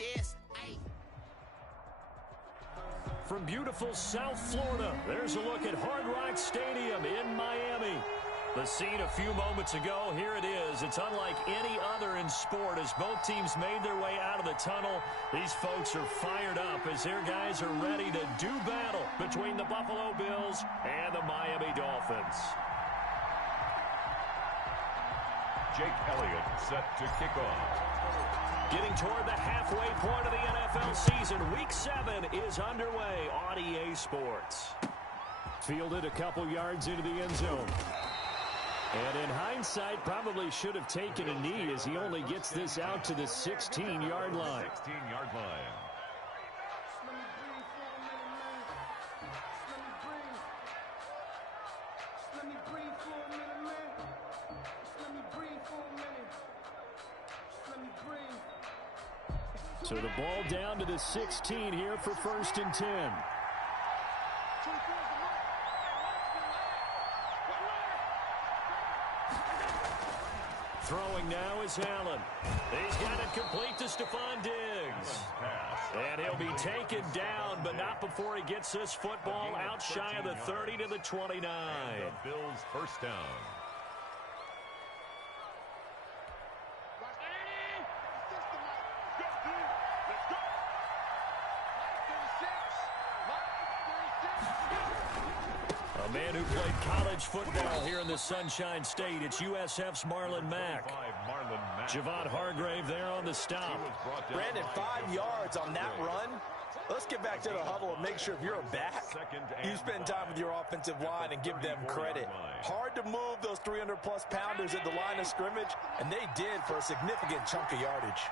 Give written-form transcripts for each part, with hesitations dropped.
this. Ay. From beautiful South Florida, there's a look at Hard Rock Stadium in Miami. The scene a few moments ago, here it is. It's unlike any other in sport as both teams made their way out of the tunnel. These folks are fired up as their guys are ready to do battle between the Buffalo Bills and the Miami Dolphins. Jake Elliott set to kick off. Getting toward the halfway point of the NFL season, Week 7 is underway on EA Sports. Fielded a couple yards into the end zone. And in hindsight, probably should have taken a knee as he only gets this out to the 16-yard line. 16-yard line. So the ball down to the 16 here for 1st and 10. Throwing now is Allen. He's got it complete to Stephon Diggs. And he'll be taken down, but not before he gets this football out shy of the 30 to the 29. The Bills first down. A man who played college football here in the Sunshine State. It's USF's Marlon Mack. Javon Hargrave there on the stop. Brandon, 5 yards on that run. Let's get back to the huddle and make sure if you're a back, you spend time with your offensive line and give them credit. Hard to move those 300-plus pounders at the line of scrimmage, and they did for a significant chunk of yardage.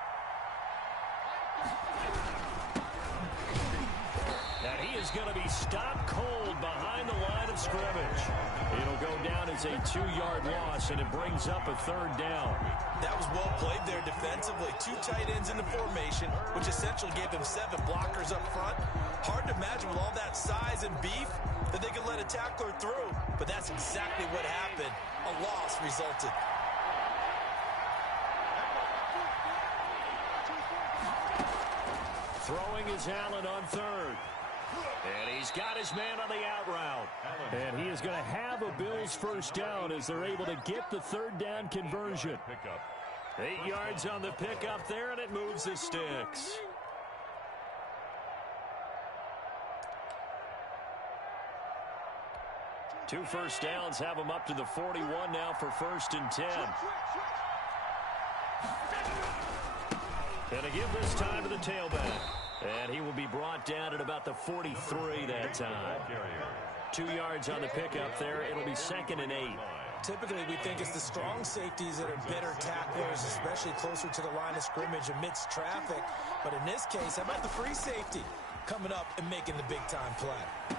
And he is going to be stopped cold behind the line of scrimmage. It'll go down as a 2-yard loss, and it brings up a 3rd down. That was well played there defensively. 2 tight ends in the formation, which essentially gave them 7 blockers up front. Hard to imagine with all that size and beef that they could let a tackler through. But that's exactly what happened. A loss resulted. Throwing is Allen on 3rd. And he's got his man on the out route. And he is going to have a Bills first down as they're able to get the 3rd down conversion. 8 yards on the pickup there, and it moves the sticks. Two first downs have them up to the 41 now for 1st and 10. And to give this time to the tailback. And he will be brought down at about the 43 that time. 2 yards on the pickup there. It'll be 2nd and 8. Typically, we think it's the strong safeties that are better tacklers, especially closer to the line of scrimmage amidst traffic. But in this case, how about the free safety coming up and making the big-time play?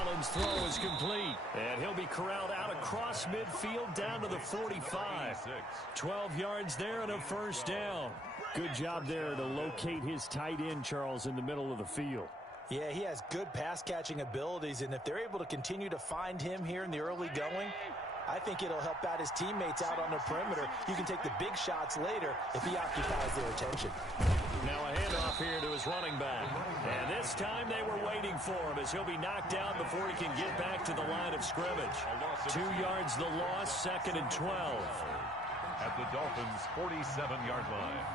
Allen's throw is complete, and he'll be corralled out across midfield down to the 45. 12 yards there and a first down. Good job there to locate his tight end, Charles, in the middle of the field. Yeah, he has good pass-catching abilities, and if they're able to continue to find him here in the early going, I think it'll help out his teammates out on the perimeter. You can take the big shots later if he occupies their attention. Now a handoff here to his running back. And this time they were waiting for him as he'll be knocked down before he can get back to the line of scrimmage. 2 yards the loss, 2nd and 12. At the Dolphins' 47-yard line.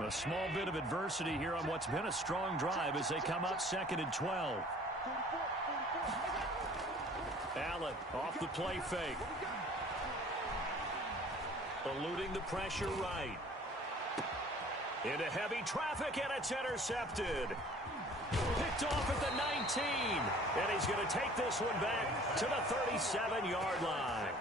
A small bit of adversity here on what's been a strong drive as they come up 2nd and 12. Allen off the play fake. Eluding the pressure right. Into heavy traffic, and it's intercepted. Picked off at the 19. And he's going to take this one back to the 37-yard line.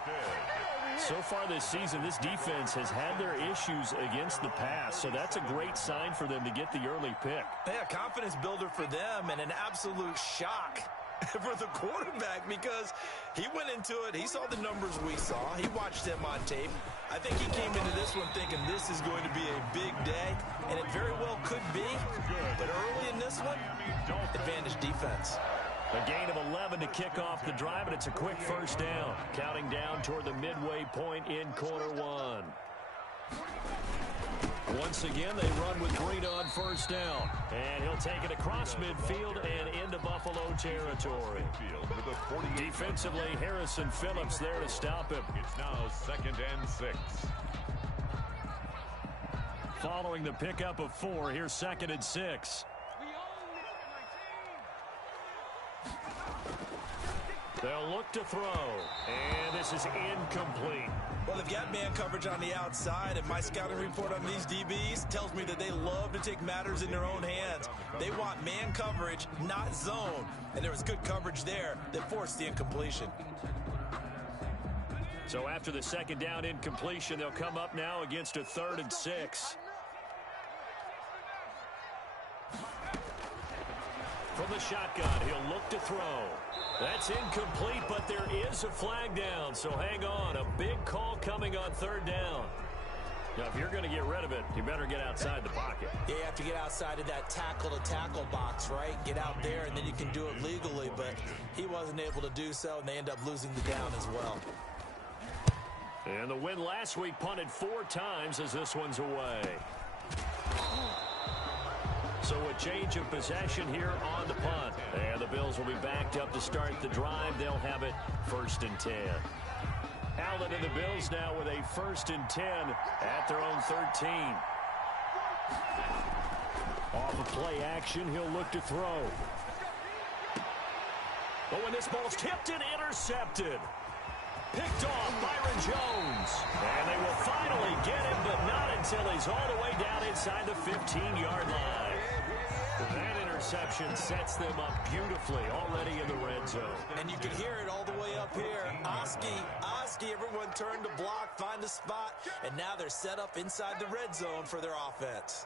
So far this season, this defense has had their issues against the pass, so that's a great sign for them to get the early pick. Yeah, confidence builder for them and an absolute shock for the quarterback because he went into it. He saw the numbers we saw. He watched them on tape. I think he came into this one thinking this is going to be a big day, and it very well could be. But early in this one, advantage defense. A gain of 11 to kick off the drive, and it's a quick first down. Counting down toward the midway point in quarter one. Once again, they run with Green on first down. And he'll take it across midfield and into Buffalo territory. Defensively, Harrison Phillips there to stop him. It's now 2nd and 6. Following the pickup of 4, here's 2nd and 6. They'll look to throw, and this is incomplete. Well, they've got man coverage on the outside, and my scouting report on these DBs tells me that they love to take matters in their own hands. They want man coverage, not zone, and there was good coverage there that forced the incompletion. So after the 2nd down incompletion, they'll come up now against a 3rd and 6. From the shotgun, he'll look to throw. That's incomplete, but there is a flag down, so hang on. A big call coming on 3rd down. Now, if you're going to get rid of it, you better get outside the pocket. Yeah, you have to get outside of that tackle-to-tackle box, right? Get out there, and then you can do it legally, but he wasn't able to do so, and they end up losing the down as well. And the win last week punted 4 times as this one's away. So a change of possession here on the punt. And the Bills will be backed up to start the drive. They'll have it 1st and 10. Allen and the Bills now with a 1st and 10 at their own 13. Off of play action, he'll look to throw. But when this ball's tipped and intercepted. Picked off Byron Jones. And they will finally get him, but not until he's all the way down inside the 15-yard line. That interception sets them up beautifully already in the red zone. And you can hear it all the way up here. Oski, everyone turned to block, find a spot, and now they're set up inside the red zone for their offense.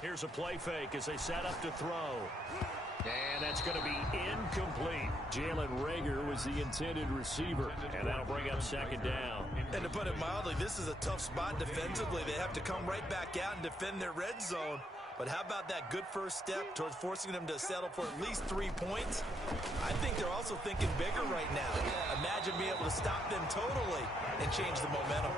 Here's a play fake as they set up to throw. And that's going to be incomplete. Jalen Reagor was the intended receiver, and that'll bring up 2nd down. And to put it mildly, this is a tough spot defensively. They have to come right back out and defend their red zone. But how about that good first step towards forcing them to settle for at least 3 points? I think they're also thinking bigger right now. Imagine being able to stop them totally and change the momentum.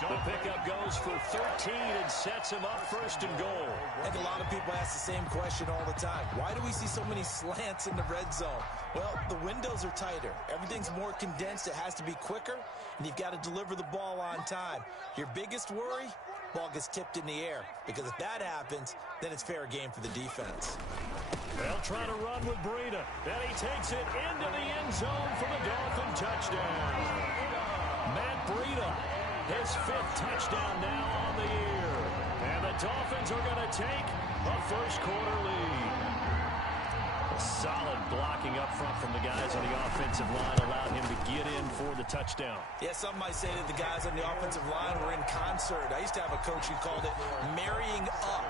The pickup goes for 13 and sets him up 1st and goal. I think a lot of people ask the same question all the time. Why do we see so many slants in the red zone? Well, the windows are tighter. Everything's more condensed. It has to be quicker, and you've got to deliver the ball on time. Your biggest worry? Ball gets tipped in the air, because if that happens, then it's fair game for the defense. They'll try to run with Breida. Then he takes it into the end zone for the Dolphin touchdown. Matt Breida, his 5th touchdown now on the year. And the Dolphins are going to take a first-quarter lead. A solid blocking up front from the guys on the offensive line allowed him to get in for the touchdown. Yeah, some might say that the guys on the offensive line were in concert. I used to have a coach who called it marrying up,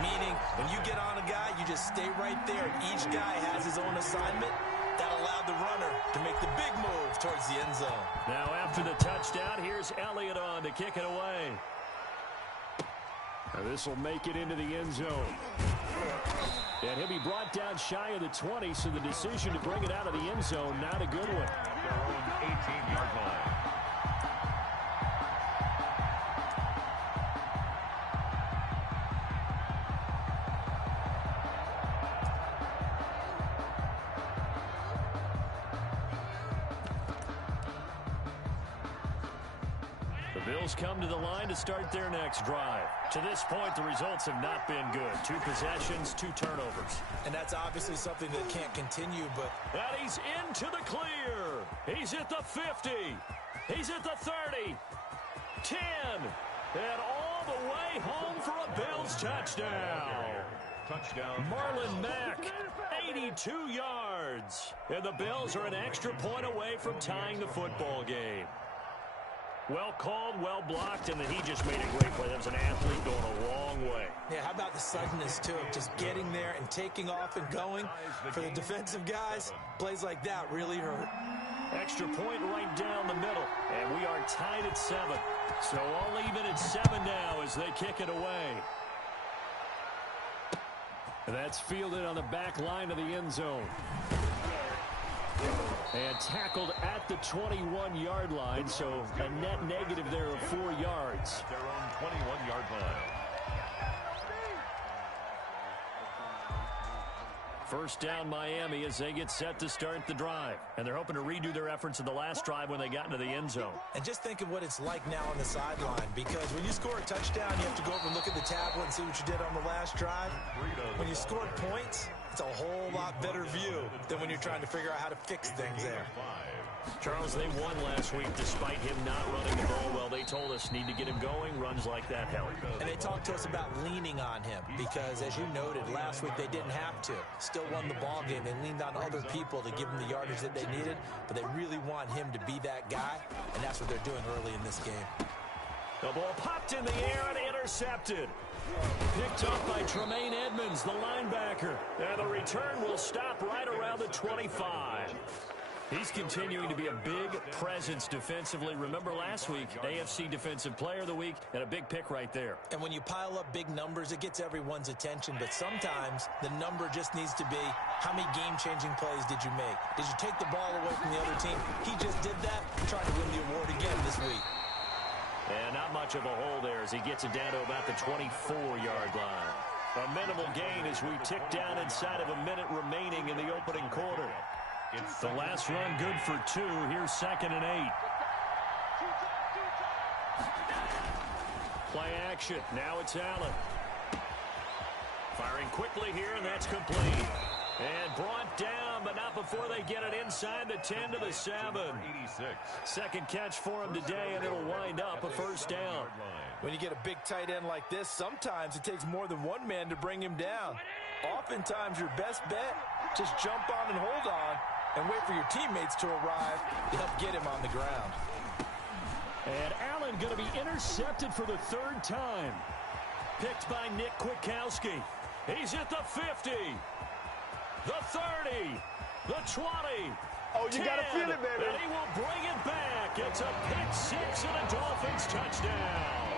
meaning when you get on a guy, you just stay right there. Each guy has his own assignment. That allowed the runner to make the big move towards the end zone. Now after the touchdown, here's Elliott on to kick it away. Now this will make it into the end zone. And he'll be brought down shy of the 20, so the decision to bring it out of the end zone, not a good one. Their own 18-yard line. Bills come to the line to start their next drive. To this point, the results have not been good. 2 possessions, 2 turnovers. And that's obviously something that can't continue, but... And he's into the clear. He's at the 50. He's at the 30. 10. And all the way home for a Bills touchdown. Touchdown. Marlon Mack, 82 yards. And the Bills are an extra point away from tying the football game. Well called, well blocked, and then he just made a great play. That was an athlete going a long way. Yeah, how about the suddenness, too, of just getting there and taking off and going? For the defensive guys, plays like that really hurt. Extra point right down the middle, and we are tied at 7. So all even at 7 now as they kick it away. That's fielded on the back line of the end zone. And tackled at the 21-yard line, so a net negative there of 4 yards. Their own 21-yard line. First down Miami as they get set to start the drive. And they're hoping to redo their efforts in the last drive when they got into the end zone. And just think of what it's like now on the sideline, because when you score a touchdown, you have to go over and look at the tablet and see what you did on the last drive. When you score points, it's a whole lot better view than when you're trying to figure out how to fix things there. Charles, they won last week despite him not running the ball well. They told us need to get him going. Runs like that help. And they talked to us about leaning on him because, as you noted, last week they didn't have to. Still won the ball game. They leaned on other people to give them the yardage that they needed, but they really want him to be that guy, and that's what they're doing early in this game. The ball popped in the air and intercepted. Picked up by Tremaine Edmonds, the linebacker. And the return will stop right around the 25. He's continuing to be a big presence defensively. Remember last week, AFC Defensive Player of the Week, and a big pick right there. And when you pile up big numbers, it gets everyone's attention. But sometimes the number just needs to be, how many game-changing plays did you make? Did you take the ball away from the other team? He just did that, trying to win the award again this week. And not much of a hole there as he gets it down to about the 24-yard line. A minimal gain as we tick down inside of a minute remaining in the opening quarter. It's the last run good for 2. Here's 2nd and 8. Play action. Now it's Allen. Firing quickly here, and that's complete. And brought down, but not before they get it inside the 10 to the 7. 86. Second catch for him today, and it'll wind up a first down. When you get a big tight end like this, sometimes it takes more than one man to bring him down. Oftentimes, your best bet, just jump on and hold on and wait for your teammates to arrive to help get him on the ground. And Allen going to be intercepted for the 3rd time. Picked by Nick Kwiatkowski. He's at the 50. The 30. The 20. Oh, you got to feel it, baby. And he will bring it back. It's a pick 6 and a Dolphins touchdown.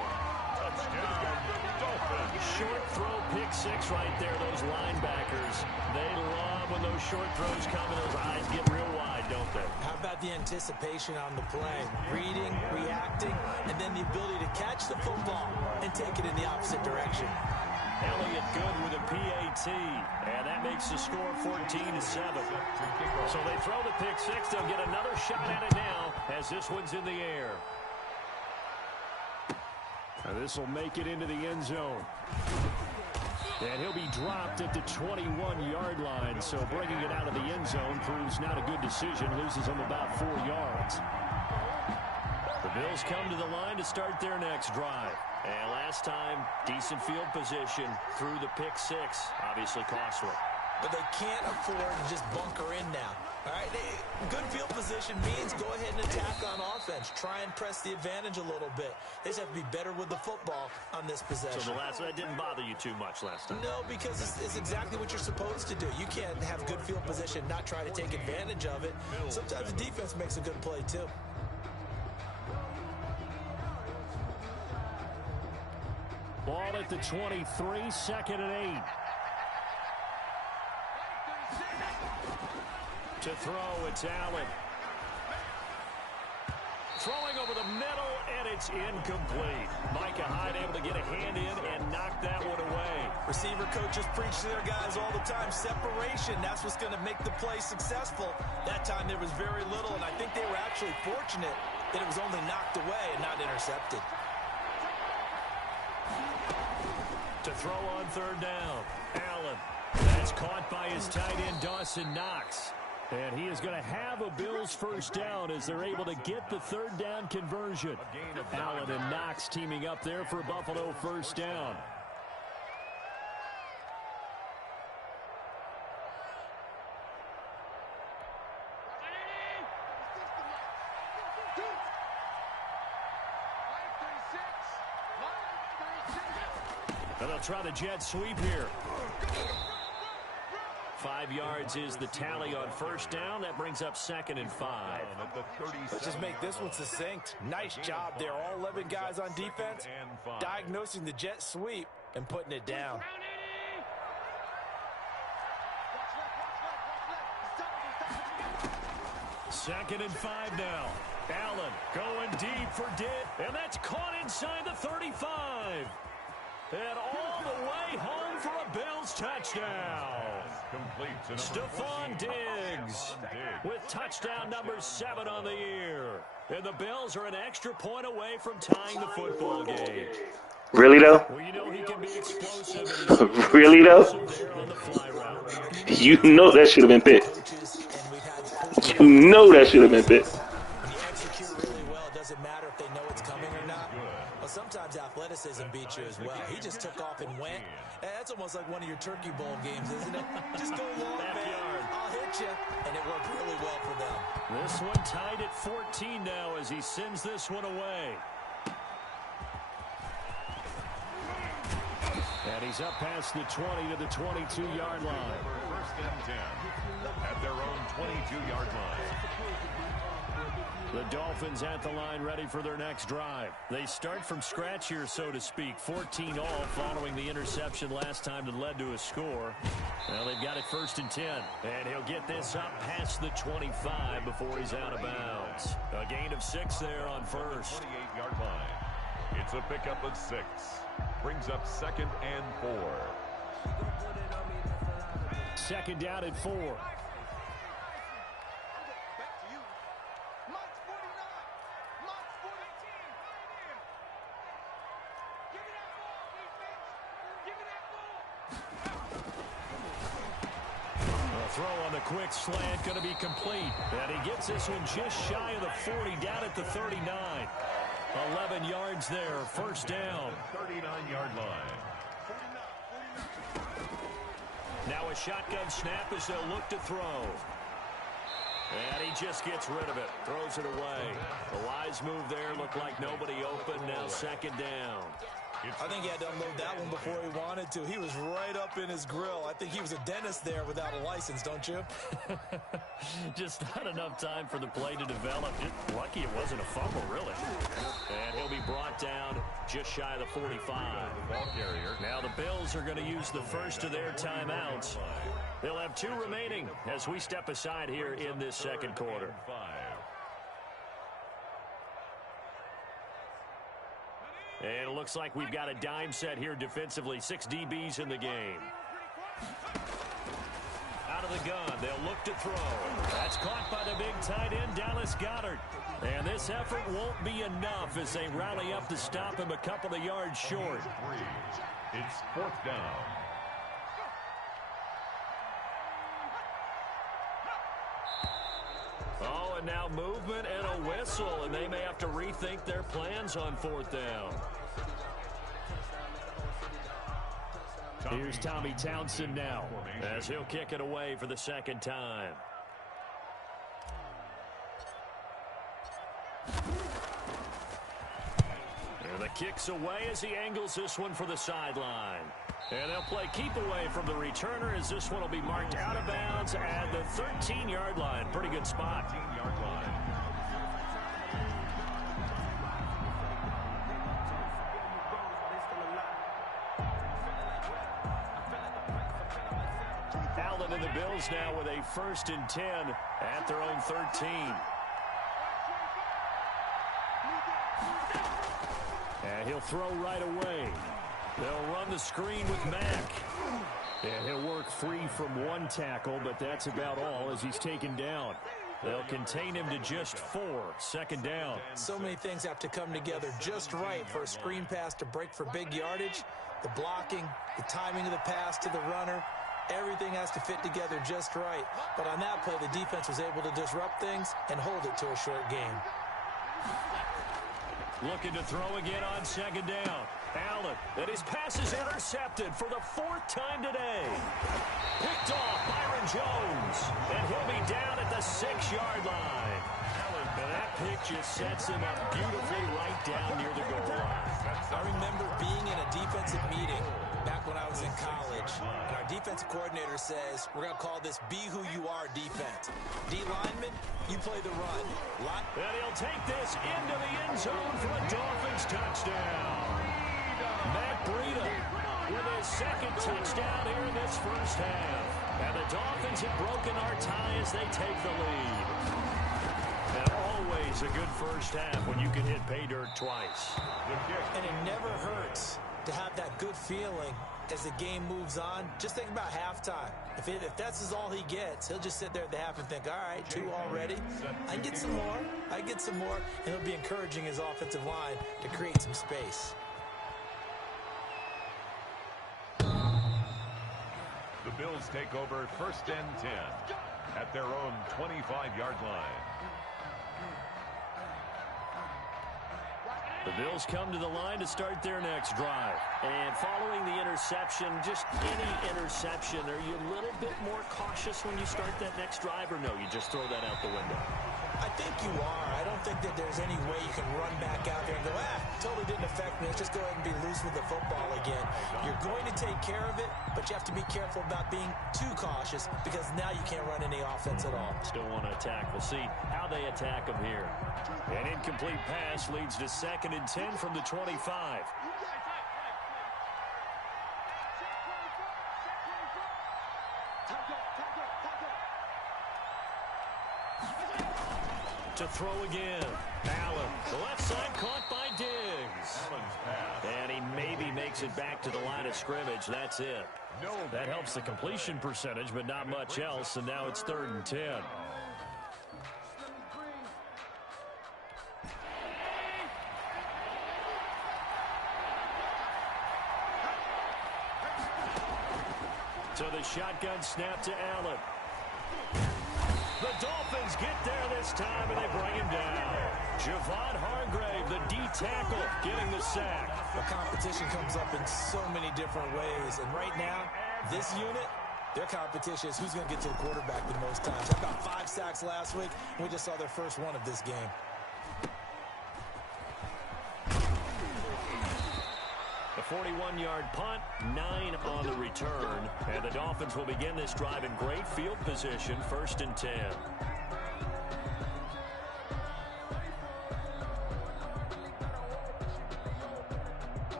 Short throw, pick 6 right there. Those linebackers, they love when those short throws come and those eyes get real wide, don't they? How about the anticipation on the play? Reading, reacting, and then the ability to catch the football and take it in the opposite direction. Elliott good with a PAT, and that makes the score 14-7. So they throw the pick 6. They'll get another shot at it now as this one's in the air. This will make it into the end zone. And he'll be dropped at the 21-yard line. So bringing it out of the end zone proves not a good decision. Loses him about 4 yards. The Bills come to the line to start their next drive. And last time, decent field position through the pick 6. Obviously costly. But they can't afford to just bunker in now. All right, good field position means go ahead and attack on offense. Try and press the advantage a little bit. They just have to be better with the football on this possession. So that didn't bother you too much last time? No, because it's exactly what you're supposed to do. You can't have good field position, not try to take advantage of it. Sometimes the defense makes a good play, too. Ball at the 23, 2nd and 8. To throw, it's Allen. Throwing over the middle, and it's incomplete. Micah Hyde able to get a hand in and knock that one away. Receiver coaches preach to their guys all the time. Separation, that's what's going to make the play successful. That time there was very little, and I think they were actually fortunate that it was only knocked away and not intercepted. To throw on 3rd down, Allen. That's caught by his tight end, Dawson Knox. And he is going to have a Bills first down as they're able to get the 3rd down conversion. Allen and Knox teaming up there for Buffalo first down. And they'll try the jet sweep here. 5 yards is the tally on first down. That brings up 2nd and 5. Let's just make this one succinct. Nice job there. All 11 guys on defense diagnosing the jet sweep and putting it down. 2nd and 5 now. Allen going deep for Ditt, and that's caught inside the 35. And all the way home for a Bills touchdown. Stephon Diggs with touchdown number 7 on the year. And the Bills are an extra point away from tying the football game. Really, though? Well, you know he can be explosive. Really, though? On the fly route. You know that should have been picked. You know that should have been picked. When you execute really well, it doesn't matter if they know it's coming or not. Well, sometimes athleticism beats you as well. He just took off and went. That's almost like one of your Turkey Bowl games, isn't it? Just go long, man. I'll hit you. And it worked really well for them. This one tied at 14 now as he sends this one away. And he's up past the 20 to the 22-yard line. 1st and 10 at their own 22-yard line. The Dolphins at the line ready for their next drive. They start from scratch here, so to speak. 14 all following the interception last time that led to a score. Well, they've got it 1st and 10. And he'll get this up past the 25 before he's out of bounds. A gain of 6 there on 1st. 28-yard line. It's a pickup of 6. Brings up 2nd and 4. 2nd down at 4. Throw on the quick slant, going to be complete. And he gets this one just shy of the 40, down at the 39. 11 yards there, 1st down. 39-yard line. Now a shotgun snap as they'll look to throw. And he just gets rid of it, throws it away. The wise move there, looked like nobody open, now 2nd down. I think he had to unload that one before he wanted to. He was right up in his grill. I think he was a dentist there without a license, don't you? Just not enough time for the play to develop. Just lucky it wasn't a fumble, really. And he'll be brought down just shy of the 45. Now the Bills are going to use the first of their timeouts. They'll have 2 remaining as we step aside here in this 2nd quarter. And it looks like we've got a dime set here defensively. 6 DBs in the game. Out of the gun, they'll look to throw. That's caught by the big tight end, Dallas Goedert. And this effort won't be enough as they rally up to stop him a couple of yards short. It's 4th down. Oh, and now movement and a whistle, and they may have to rethink their plans on 4th down. Here's Tommy Townsend now as he'll kick it away for the 2nd time. And the kick's away as he angles this one for the sideline. And they'll play keep away from the returner as this one will be marked out of bounds at the 13-yard line. Pretty good spot. 13-yard line. Allen and the Bills now with a 1st and 10 at their own 13. And he'll throw right away. They'll run the screen with Mack. And he'll work free from 1 tackle, but that's about all as he's taken down. They'll contain him to just 4. 2nd down. So many things have to come together just right for a screen pass to break for big yardage. The blocking, the timing of the pass to the runner, everything has to fit together just right. But on that play, the defense was able to disrupt things and hold it to a short game. Looking to throw again on 2nd down. Allen, and his pass is intercepted for the 4th time today. Picked off Byron Jones, and he'll be down at the 6-yard line. And that pick just sets him up beautifully right down near the goal line. I remember being in a defensive meeting back when I was in college, and our defensive coordinator says, we're going to call this Be Who You Are defense. D lineman, you play the run. And he'll take this into the end zone for a Dolphins touchdown. Matt Breida with his 2nd touchdown here in this 1st half. And the Dolphins have broken our tie as they take the lead. It's a good first half when you can hit pay dirt twice. And it never hurts to have that good feeling as the game moves on. Just think about halftime. If that's all he gets, he'll just sit there at the half and think, all right, 2 already. I can get some more. I can get some more. And he'll be encouraging his offensive line to create some space. The Bills take over 1st and 10 at their own 25-yard line. The Bills come to the line to start their next drive. And following the interception, just any interception, are you a little bit more cautious when you start that next drive, or no, you just throw that out the window? I think you are. I don't think that there's any way you can run back out there and go, totally didn't affect me. Let's just go ahead and be loose with the football again. You're going to take care of it, but you have to be careful about being too cautious because now you can't run any offense at all. Still want to attack. We'll see how they attack them here. An incomplete pass leads to 2nd and 10 from the 25. To throw again. Allen, the left side caught by Diggs. And he maybe makes it back to the line of scrimmage. That's it. That helps the completion percentage, but not much else. And now it's 3rd and 10. So the shotgun snap to Allen. The Dolphins get there this time, and they bring him down. Javon Hargrave, the D-tackle, getting the sack. The competition comes up in so many different ways. And right now, this unit, their competition is who's going to get to the quarterback the most times. They got 5 sacks last week, and we just saw their first one of this game. The 41-yard punt, 9 on the return. And the Dolphins will begin this drive in great field position, 1st and 10.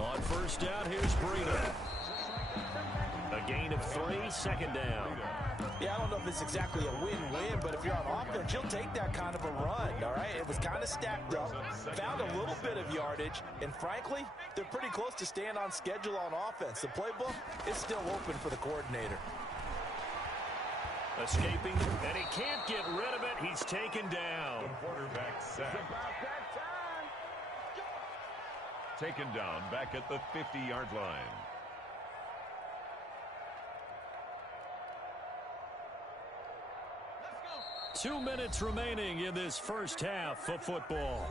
On 1st down, here's Breida. A gain of 3, 2nd down. Yeah, I don't know if it's exactly a win-win, but if you're on offense, you'll take that kind of a run, all right? It was kind of stacked up, found a little bit of yardage, and frankly, they're pretty close to staying on schedule on offense. The playbook is still open for the coordinator. Escaping, and he can't get rid of it. He's taken down. The quarterback sack. Taken down back at the 50-yard line. Let's go. 2 minutes remaining in this first half of football.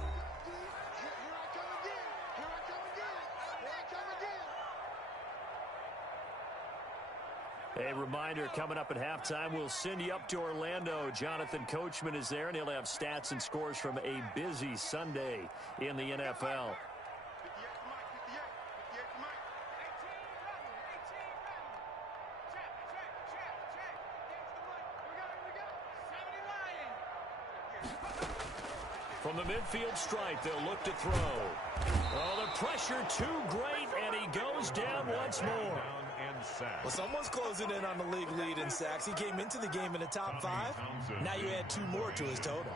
A reminder, coming up at halftime, we'll send you up to Orlando. Jonathan Coachman is there, and he'll have stats and scores from a busy Sunday in the NFL. From the midfield stripe, they'll look to throw. Oh, the pressure too great, and he goes down once more. Well, someone's closing in on the league lead in sacks. He came into the game in the top 5. Now you add 2 more to his total.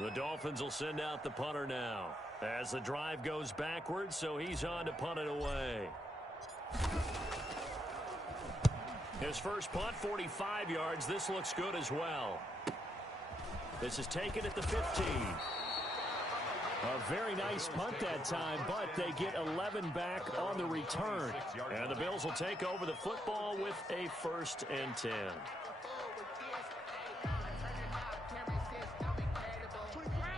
The Dolphins will send out the punter now as the drive goes backwards, so he's on to punt it away. His first punt, 45 yards. This looks good as well. This is taken at the 15. A very nice punt that time, but they get 11 back on the return. And the Bills will take over the football with a 1st and 10.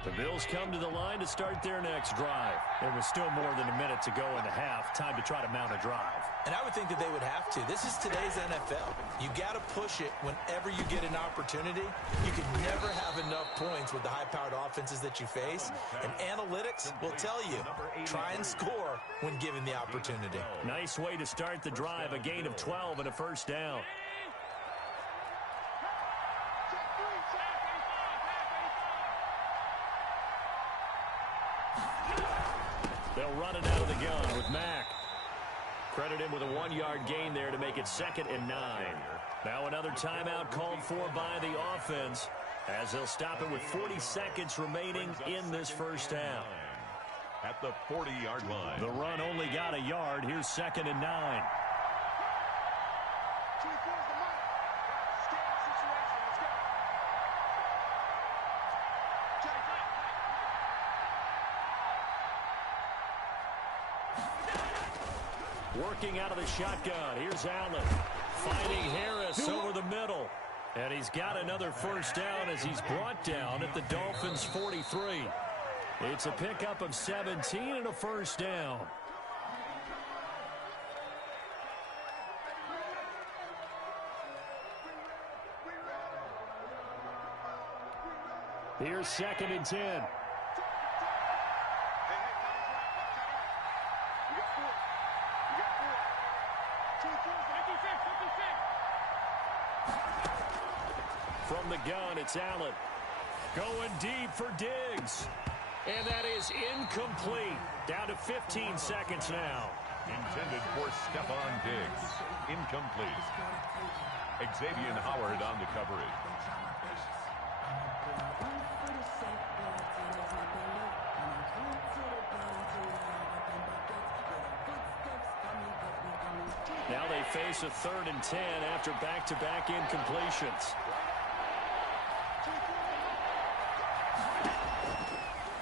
The Bills come to the line to start their next drive. There was still more than a minute to go in the half. Time to try to mount a drive. And I would think that they would have to. This is today's NFL. You got to push it whenever you get an opportunity. You can never have enough points with the high-powered offenses that you face. And analytics will tell you, try and score when given the opportunity. Nice way to start the drive. A gain of 12 and a 1st down. They'll run it out of the gun with Mack. Credit him with a 1-yard gain there to make it 2nd and 9. Now another timeout called for by the offense as they'll stop it with 40 seconds remaining in this first half. At the 40-yard line. The run only got a yard. Here's 2nd and 9. Working out of the shotgun. Here's Allen. Finding Harris over the middle. And he's got another first down as he's brought down at the Dolphins' 43. It's a pickup of 17 and a first down. Here's 2nd and 10. From the gun, it's Allen. Going deep for Diggs. And that is incomplete. Down to 15 seconds now. Intended for Stephon Diggs. Incomplete. Xavier Howard on the coverage. Now they face a 3rd and 10 after back-to-back incompletions.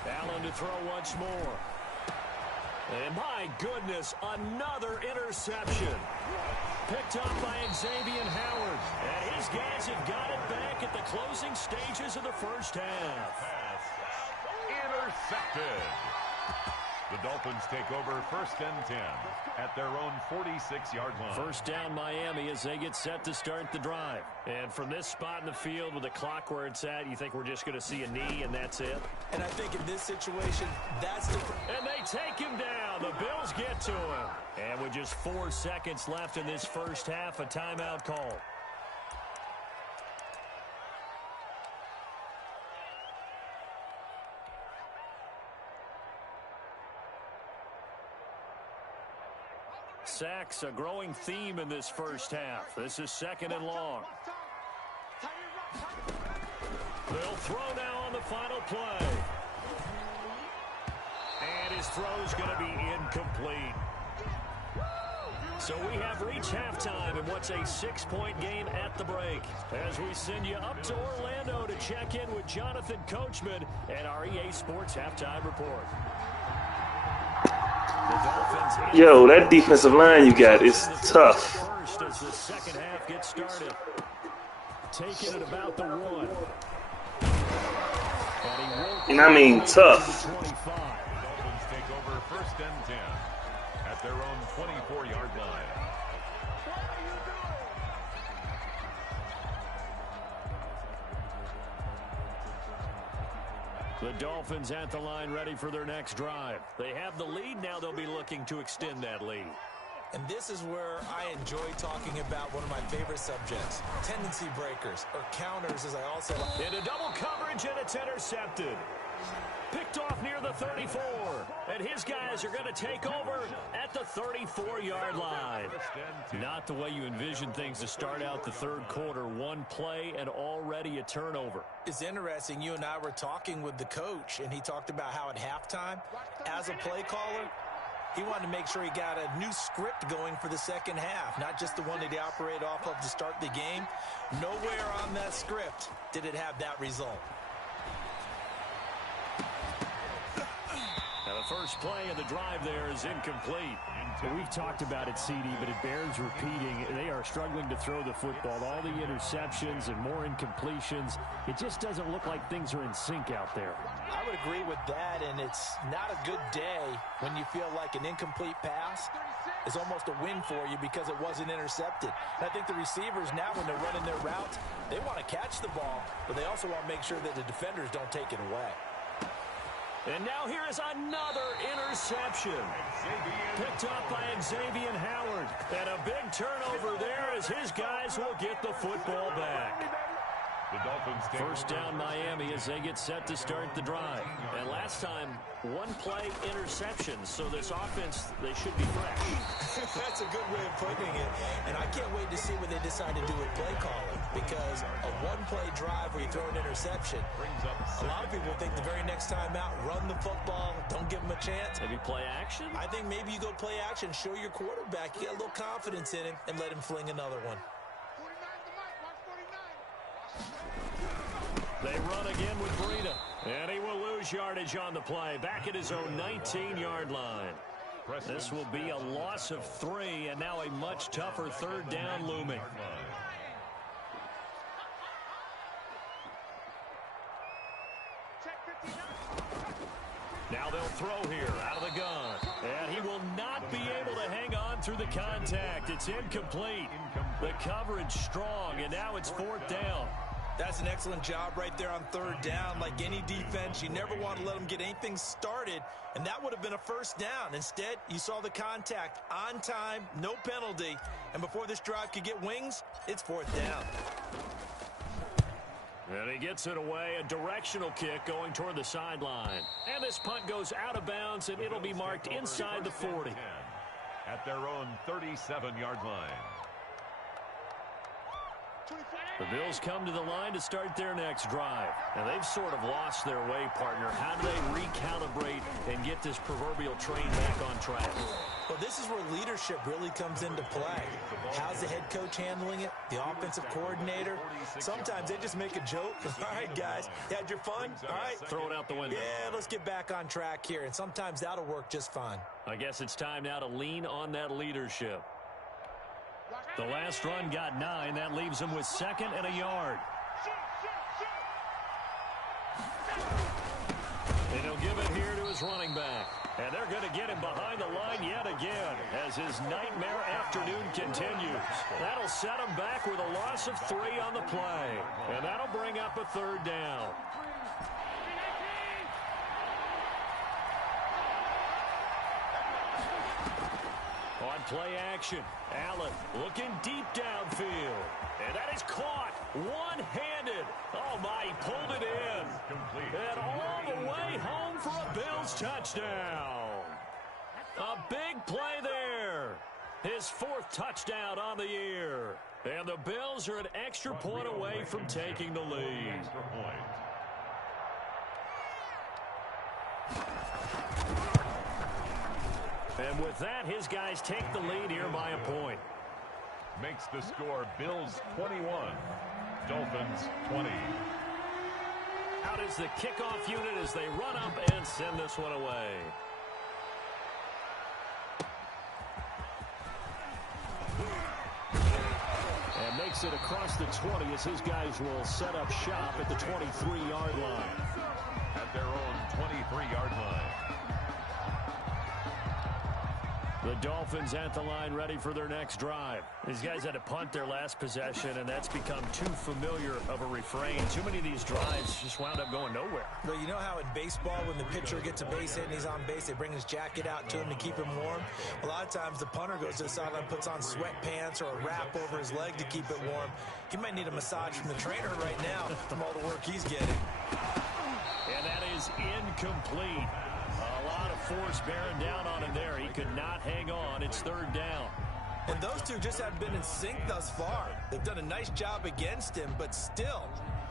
Allen to throw once more. And my goodness, another interception. Picked up by Xavier Howard. And his guys have got it back at the closing stages of the first half. Intercepted. The Dolphins take over 1st and 10 at their own 46-yard line. First down Miami as they get set to start the drive. And from this spot in the field with the clock where it's at, you think we're just going to see a knee and that's it? And I think in this situation, that's the... And they take him down. The Bills get to him. And with just 4 seconds left in this first half, a timeout call. Sacks, a growing theme in this first half. This is 2nd and long. They'll throw now on the final play. And his throw's going to be incomplete. So we have reached halftime in what's a 6-point game at the break. As we send you up to Orlando to check in with Jonathan Coachman and our EA Sports Halftime Report. Yo, that defensive line you got is tough. First as the second half gets started. Taking it about the 1. And I mean tough. The Dolphins take over 1st and 10 at their own 24-yard line. The Dolphins at the line ready for their next drive. They have the lead. Now they'll be looking to extend that lead. And this is where I enjoy talking about one of my favorite subjects, tendency breakers, or counters, as I also like. Into double coverage, and it's intercepted. Picked off near the 34. And his guys are going to take over at the 34-yard line. Not the way you envision things to start out the third quarter. One play and already a turnover. It's interesting. You and I were talking with the coach, and he talked about how at halftime, as a play caller, he wanted to make sure he got a new script going for the second half, not just the one that he operated off of to start the game. Nowhere on that script did it have that result. Now the first play of the drive there is incomplete. We've talked about it, CD, but it bears repeating. They are struggling to throw the football. All the interceptions and more incompletions. It just doesn't look like things are in sync out there. I would agree with that, and it's not a good day when you feel like an incomplete pass is almost a win for you because it wasn't intercepted. And I think the receivers now, when they're running their routes, they want to catch the ball, but they also want to make sure that the defenders don't take it away. And now here is another interception. Picked up by Xavier Howard. And a big turnover there as his guys will get the football back. The Dolphins take First down Miami as they get set to start the drive. And last time, one play interception. So this offense, they should be fresh. That's a good way of putting it. And I can't wait to see what they decide to do with play calling. Because a one-play drive where you throw an interception, a lot of people think the very next time out, run the football, don't give them a chance. Maybe play action? I think maybe you go play action, show your quarterback you got a little confidence in him, and let him fling another one. They run again with Breida. And he will lose yardage on the play. Back at his own 19-yard line. This will be a loss of 3, and now a much tougher third down looming. Now they'll throw here out of the gun. And he will not be able to hang on through the contact. It's incomplete. The coverage strong, and now it's 4th down. That's an excellent job right there on third down. Like any defense, you never want to let them get anything started, and that would have been a first down. Instead, you saw the contact on time, no penalty, and before this drive could get wings, it's 4th down. And he gets it away, a directional kick going toward the sideline. And this punt goes out of bounds, and it'll be marked inside the 40. At their own 37-yard line. The Bills come to the line to start their next drive. And they've sort of lost their way, partner. How do they recalibrate and get this proverbial train back on track? Well, this is where leadership really comes into play. How's the head coach handling it? The offensive coordinator? Sometimes they just make a joke. All right, guys, you had your fun? All right. Throw it out the window. Yeah, let's get back on track here. And sometimes that'll work just fine. I guess it's time now to lean on that leadership. The last run got 9. That leaves him with 2nd and a yard. And he'll give it here to his running back. And they're going to get him behind the line yet again as his nightmare afternoon continues. That'll set him back with a loss of 3 on the play. And that'll bring up a 3rd down. On play action, Allen looking deep downfield. And that is caught one-handed. Oh, my, he pulled it in. And all the way home for a Bills touchdown. A big play there. His 4th touchdown on the year. And the Bills are an extra point away from taking the lead. And with that, his guys take the lead here by a point. Makes the score Bills 21, Dolphins 20. Out is the kickoff unit as they run up and send this one away. And makes it across the 20 as his guys will set up shop at the 23-yard line. At their own 23-yard line. The Dolphins at the line ready for their next drive. These guys had to punt their last possession, and that's become too familiar of a refrain. Too many of these drives just wound up going nowhere. Well, you know how in baseball when the pitcher gets a base hit and he's on base, they bring his jacket out to him to keep him warm? A lot of times the punter goes to the sideline, puts on sweatpants or a wrap over his leg to keep it warm. He might need a massage from the trainer right now from all the work he's getting. And that is incomplete. A lot of force bearing down on him there. He could not hang on. It's 3rd down. And those two just haven't been in sync thus far. They've done a nice job against him, but still,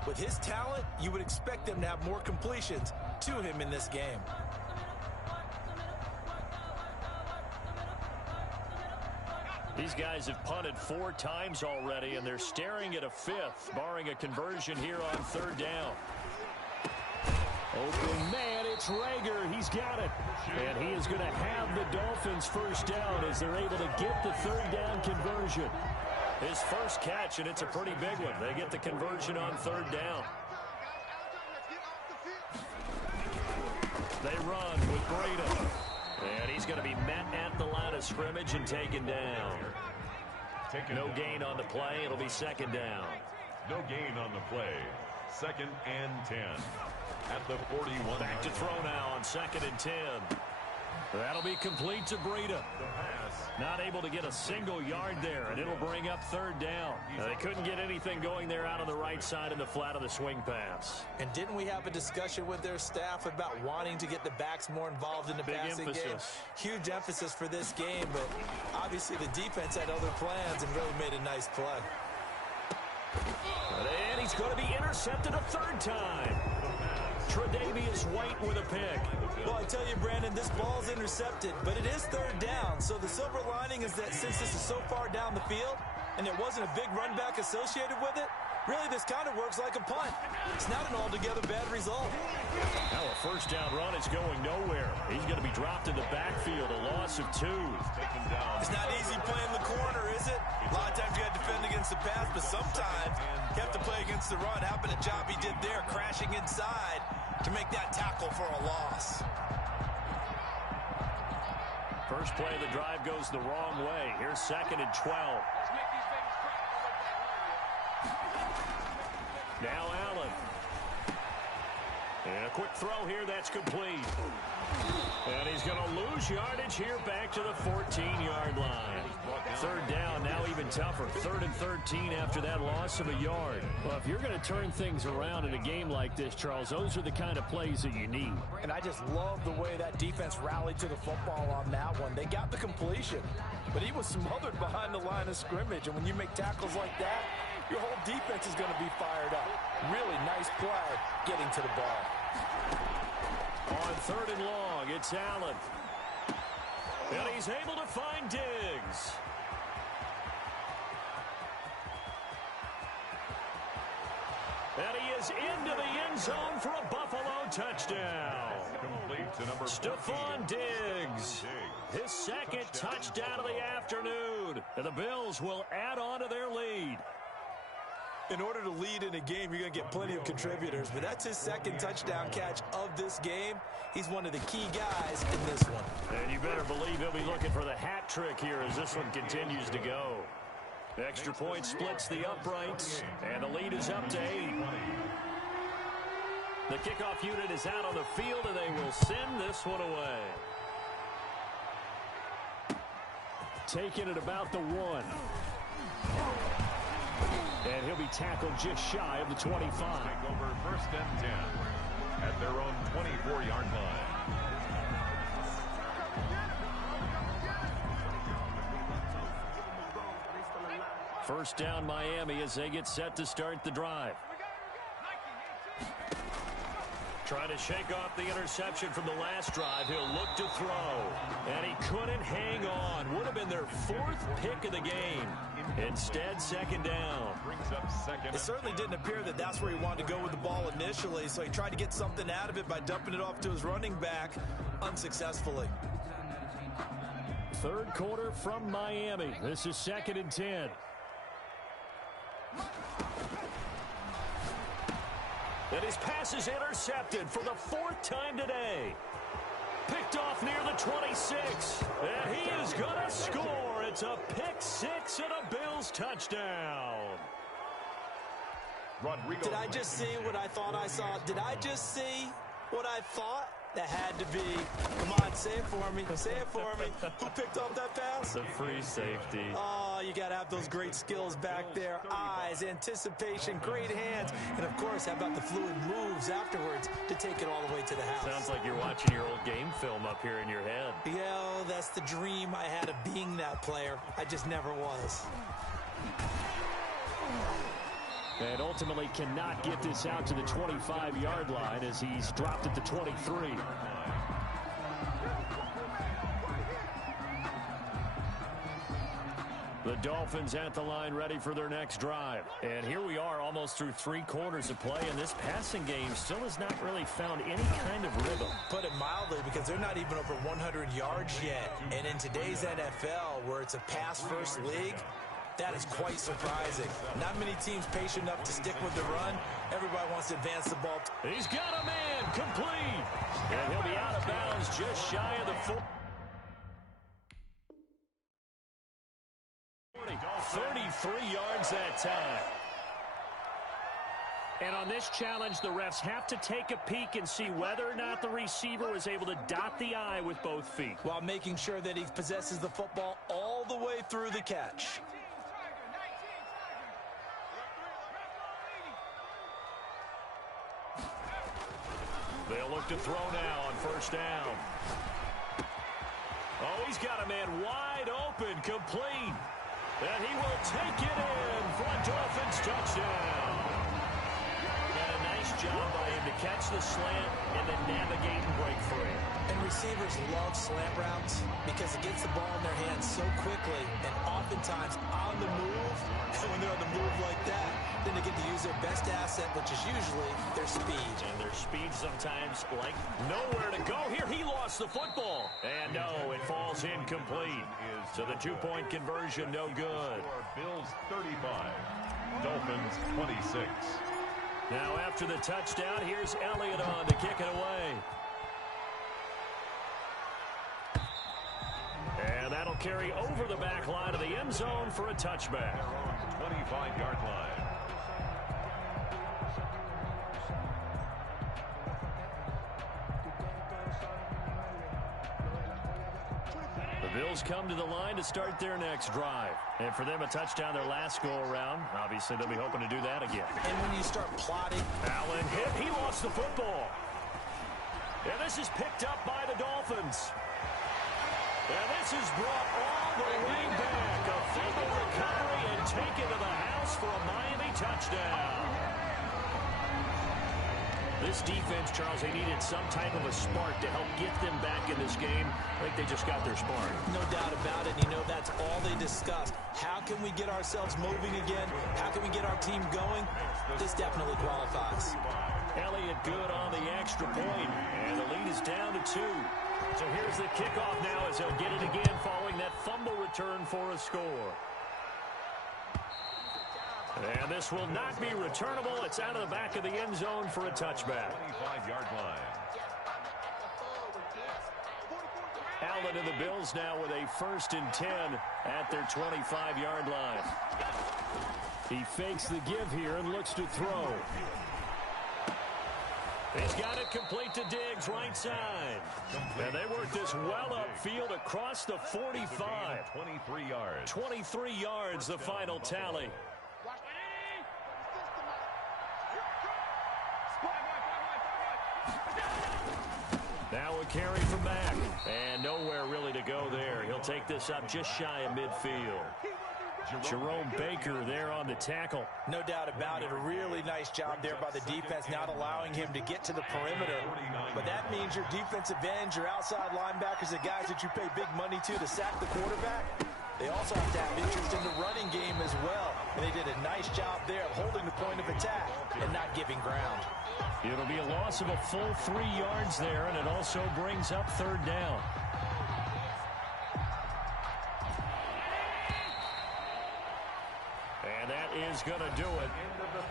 with his talent, you would expect them to have more completions to him in this game. These guys have punted 4 times already, and they're staring at a 5th, barring a conversion here on 3rd down. Open man, it's Rager. He's got it. And he is going to have the Dolphins first down as they're able to get the 3rd down conversion. His first catch, and it's a pretty big one. They get the conversion on 3rd down. They run with Breida. And he's going to be met at the line of scrimmage and taken down. No gain on the play. It'll be 2nd down. No gain on the play. 2nd and 10. At the 41. Back to throw now on 2nd and 10. That'll be complete to Breida. Not able to get a single yard there, and it'll bring up third down. They couldn't get anything going there out on the right side in the flat of the swing pass. And didn't we have a discussion with their staff about wanting to get the backs more involved in the passing game? Huge emphasis for this game, but obviously the defense had other plans and really made a nice play. And he's going to be intercepted a third time. Tre'Davious White with a pick. Well, I tell you, Brandon, this ball's intercepted, but it is third down. So the silver lining is that since this is so far down the field and there wasn't a big run back associated with it, really this kind of works like a punt. It's not an altogether bad result. Now a first down run is going nowhere. He's going to be dropped in the backfield, a loss of 2. It's not easy playing the corner, is it? A lot of times you got to defend against the pass, but sometimes you have to play against the run. How about a job he did there, crashing inside to make that tackle for a loss. First play of the drive goes the wrong way. Here's 2nd and 12. Now Allen. And a quick throw here, that's complete. And he's going to lose yardage here back to the 14-yard line. Third down, now even tougher. 3rd and 13 after that loss of a yard. Well, if you're going to turn things around in a game like this, Charles, those are the kind of plays that you need. And I just love the way that defense rallied to the football on that one. They got the completion, but he was smothered behind the line of scrimmage. And when you make tackles like that, your whole defense is going to be fired up. Really nice play getting to the ball. On 3rd and long, it's Allen. And he's able to find Diggs. And he is into the end zone for a Buffalo touchdown. Stephon Diggs. His 2nd touchdown of the afternoon. And the Bills will add on to their lead. In order to lead in a game, you're going to get plenty of contributors, but that's his 2nd touchdown catch of this game. He's one of the key guys in this one. And you better believe he'll be looking for the hat trick here as this one continues to go. The extra point splits the uprights, and the lead is up to 8. The kickoff unit is out on the field, and they will send this one away. Taking it about the 1. And he'll be tackled just shy of the 25. Over 1st and 10 at their own 24-yard line. First down Miami as they get set to start the drive. Trying to shake off the interception from the last drive. He'll look to throw. And he couldn't hang on. Would have been their 4th pick of the game. Instead, 2nd down. It certainly didn't appear that that's where he wanted to go with the ball initially, so he tried to get something out of it by dumping it off to his running back unsuccessfully. 3rd quarter from Miami. This is 2nd and 10. And his pass is intercepted for the 4th time today. Picked off near the 26. And he is going to score. It's a pick 6 and a Bills touchdown. Did I just see what I thought I saw? Did I just see what I thought? That had to be. Come on, say it for me. Say it for me. Who picked up that pass? The free safety. Oh, you got to have those great skills back there. Eyes, anticipation, great hands. And, of course, how about the fluid moves afterwards to take it all the way to the house? Sounds like you're watching your old game film up here in your head. Yeah, that's the dream I had of being that player. I just never was. And ultimately cannot get this out to the 25-yard line as he's dropped at the 23. The Dolphins at the line ready for their next drive. And here we are almost through 3 quarters of play, and this passing game still has not really found any kind of rhythm. Put it mildly, because they're not even over 100 yards yet. And in today's NFL, where it's a pass-first league, that is quite surprising. Not many teams patient enough to stick with the run. Everybody wants to advance the ball. He's got a man complete. And he'll be out of bounds just shy of the 40. 33 yards that time. And on this challenge, the refs have to take a peek and see whether or not the receiver was able to dot the I with both feet, while making sure that he possesses the football all the way through the catch. They'll look to throw now on first down. Oh, he's got a man wide open, complete. And he will take it in for a Dolphins touchdown. And a nice job by him to catch the slant and then navigate and break free. And receivers love slant routes because it gets the ball in their hands so quickly and oftentimes on the move. And when they're on the move like that, then they get to use their best asset, which is usually their speed. And their speed sometimes like nowhere to go. Here he lost the football. And no, it falls incomplete. So the two-point conversion no good. Bills 35, Dolphins 26. Now after the touchdown, here's Elliott on to kick it away. And that'll carry over the back line of the end zone for a touchback. 25-yard line. The Bills come to the line to start their next drive. And for them, a touchdown their last go-around. Obviously, they'll be hoping to do that again. And when you start plotting... Allen hit. He lost the football. And this is picked up by the Dolphins. And this is brought all the way back. A fumble recovery and taken to the house for a Miami touchdown. This defense, Charles, they needed some type of a spark to help get them back in this game. I think they just got their spark. No doubt about it. You know, that's all they discussed. How can we get ourselves moving again? How can we get our team going? This definitely qualifies. Elliott good on the extra point, and the lead is down to 2. So here's the kickoff now as they'll get it again following that fumble return for a score. And this will not be returnable. It's out of the back of the end zone for a touchback. 25-yard line. Allen and the Bills now with a 1st and 10 at their 25-yard line. He fakes the give here and looks to throw. He's got it complete to Diggs, right side. And they work this well upfield across the 45. 23 yards. 23 yards, the final tally. Now a carry from back. And nowhere really to go there. He'll take this up just shy of midfield. Jerome Baker there on the tackle. No doubt about it. A really nice job there by the defense, not allowing him to get to the perimeter. But that means your defensive ends, your outside linebackers, the guys that you pay big money to sack the quarterback, they also have to have interest in the running game as well. And they did a nice job there of holding the point of attack and not giving ground. It'll be a loss of a full 3 yards there, and it also brings up 3rd down. And that is going to do it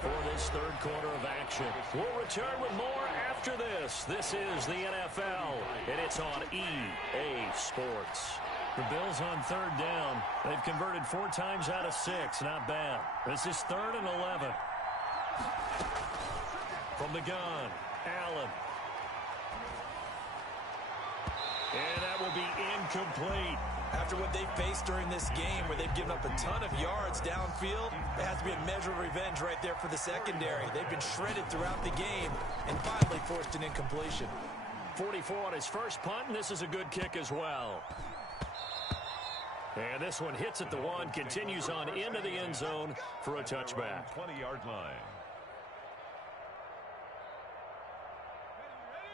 for this 3rd quarter of action. We'll return with more after this. This is the NFL, and it's on EA Sports. The Bills on 3rd down. They've converted 4 times out of 6. Not bad. This is 3rd and 11. From the gun, Allen. And that will be incomplete. After what they faced during this game where they've given up a ton of yards downfield, there has to be a measure of revenge right there for the secondary. They've been shredded throughout the game and finally forced an incompletion. 44 on his first punt, and this is a good kick as well. And this one hits at the 1, continues on into the end zone for a touchback. 20-yard line.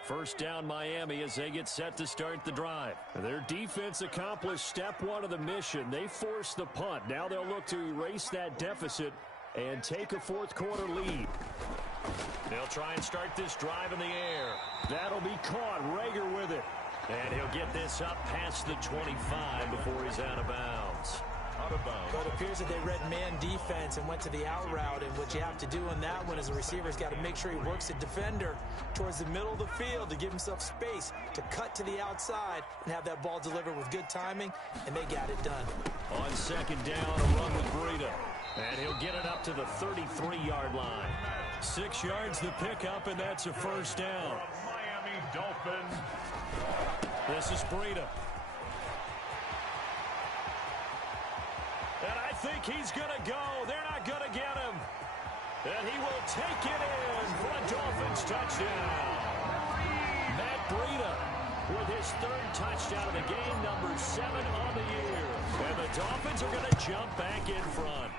1st down Miami as they get set to start the drive. Their defense accomplished step 1 of the mission. They forced the punt. Now they'll look to erase that deficit and take a 4th quarter lead. They'll try and start this drive in the air. That'll be caught. Rager with it. And he'll get this up past the 25 before he's out of bounds. Well, it appears that they read man defense and went to the out route, and what you have to do in that one is the receiver's got to make sure he works the defender towards the middle of the field to give himself space to cut to the outside and have that ball delivered with good timing, and they got it done. On 2nd down, a run with Breida. And he'll get it up to the 33-yard line. 6 yards the pickup, and that's a first down. Miami Dolphins. This is Breida. And I think he's going to go. They're not going to get him. And he will take it in for a Dolphins touchdown. Matt Breida with his 3rd touchdown of the game, number 7 on the year. And the Dolphins are going to jump back in front.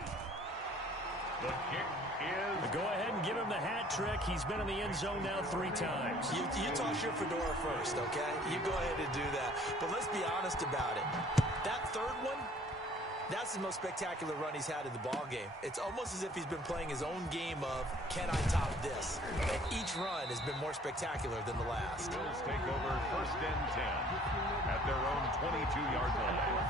The kick is... Go ahead and give him the hat trick. He's been in the end zone now 3 times. You toss your fedora first, okay? You go ahead and do that. But let's be honest about it. That 3rd one, that's the most spectacular run he's had in the ball game. It's almost as if he's been playing his own game of, can I top this? And each run has been more spectacular than the last. Bills take over 1st and 10 at their own 22-yard line.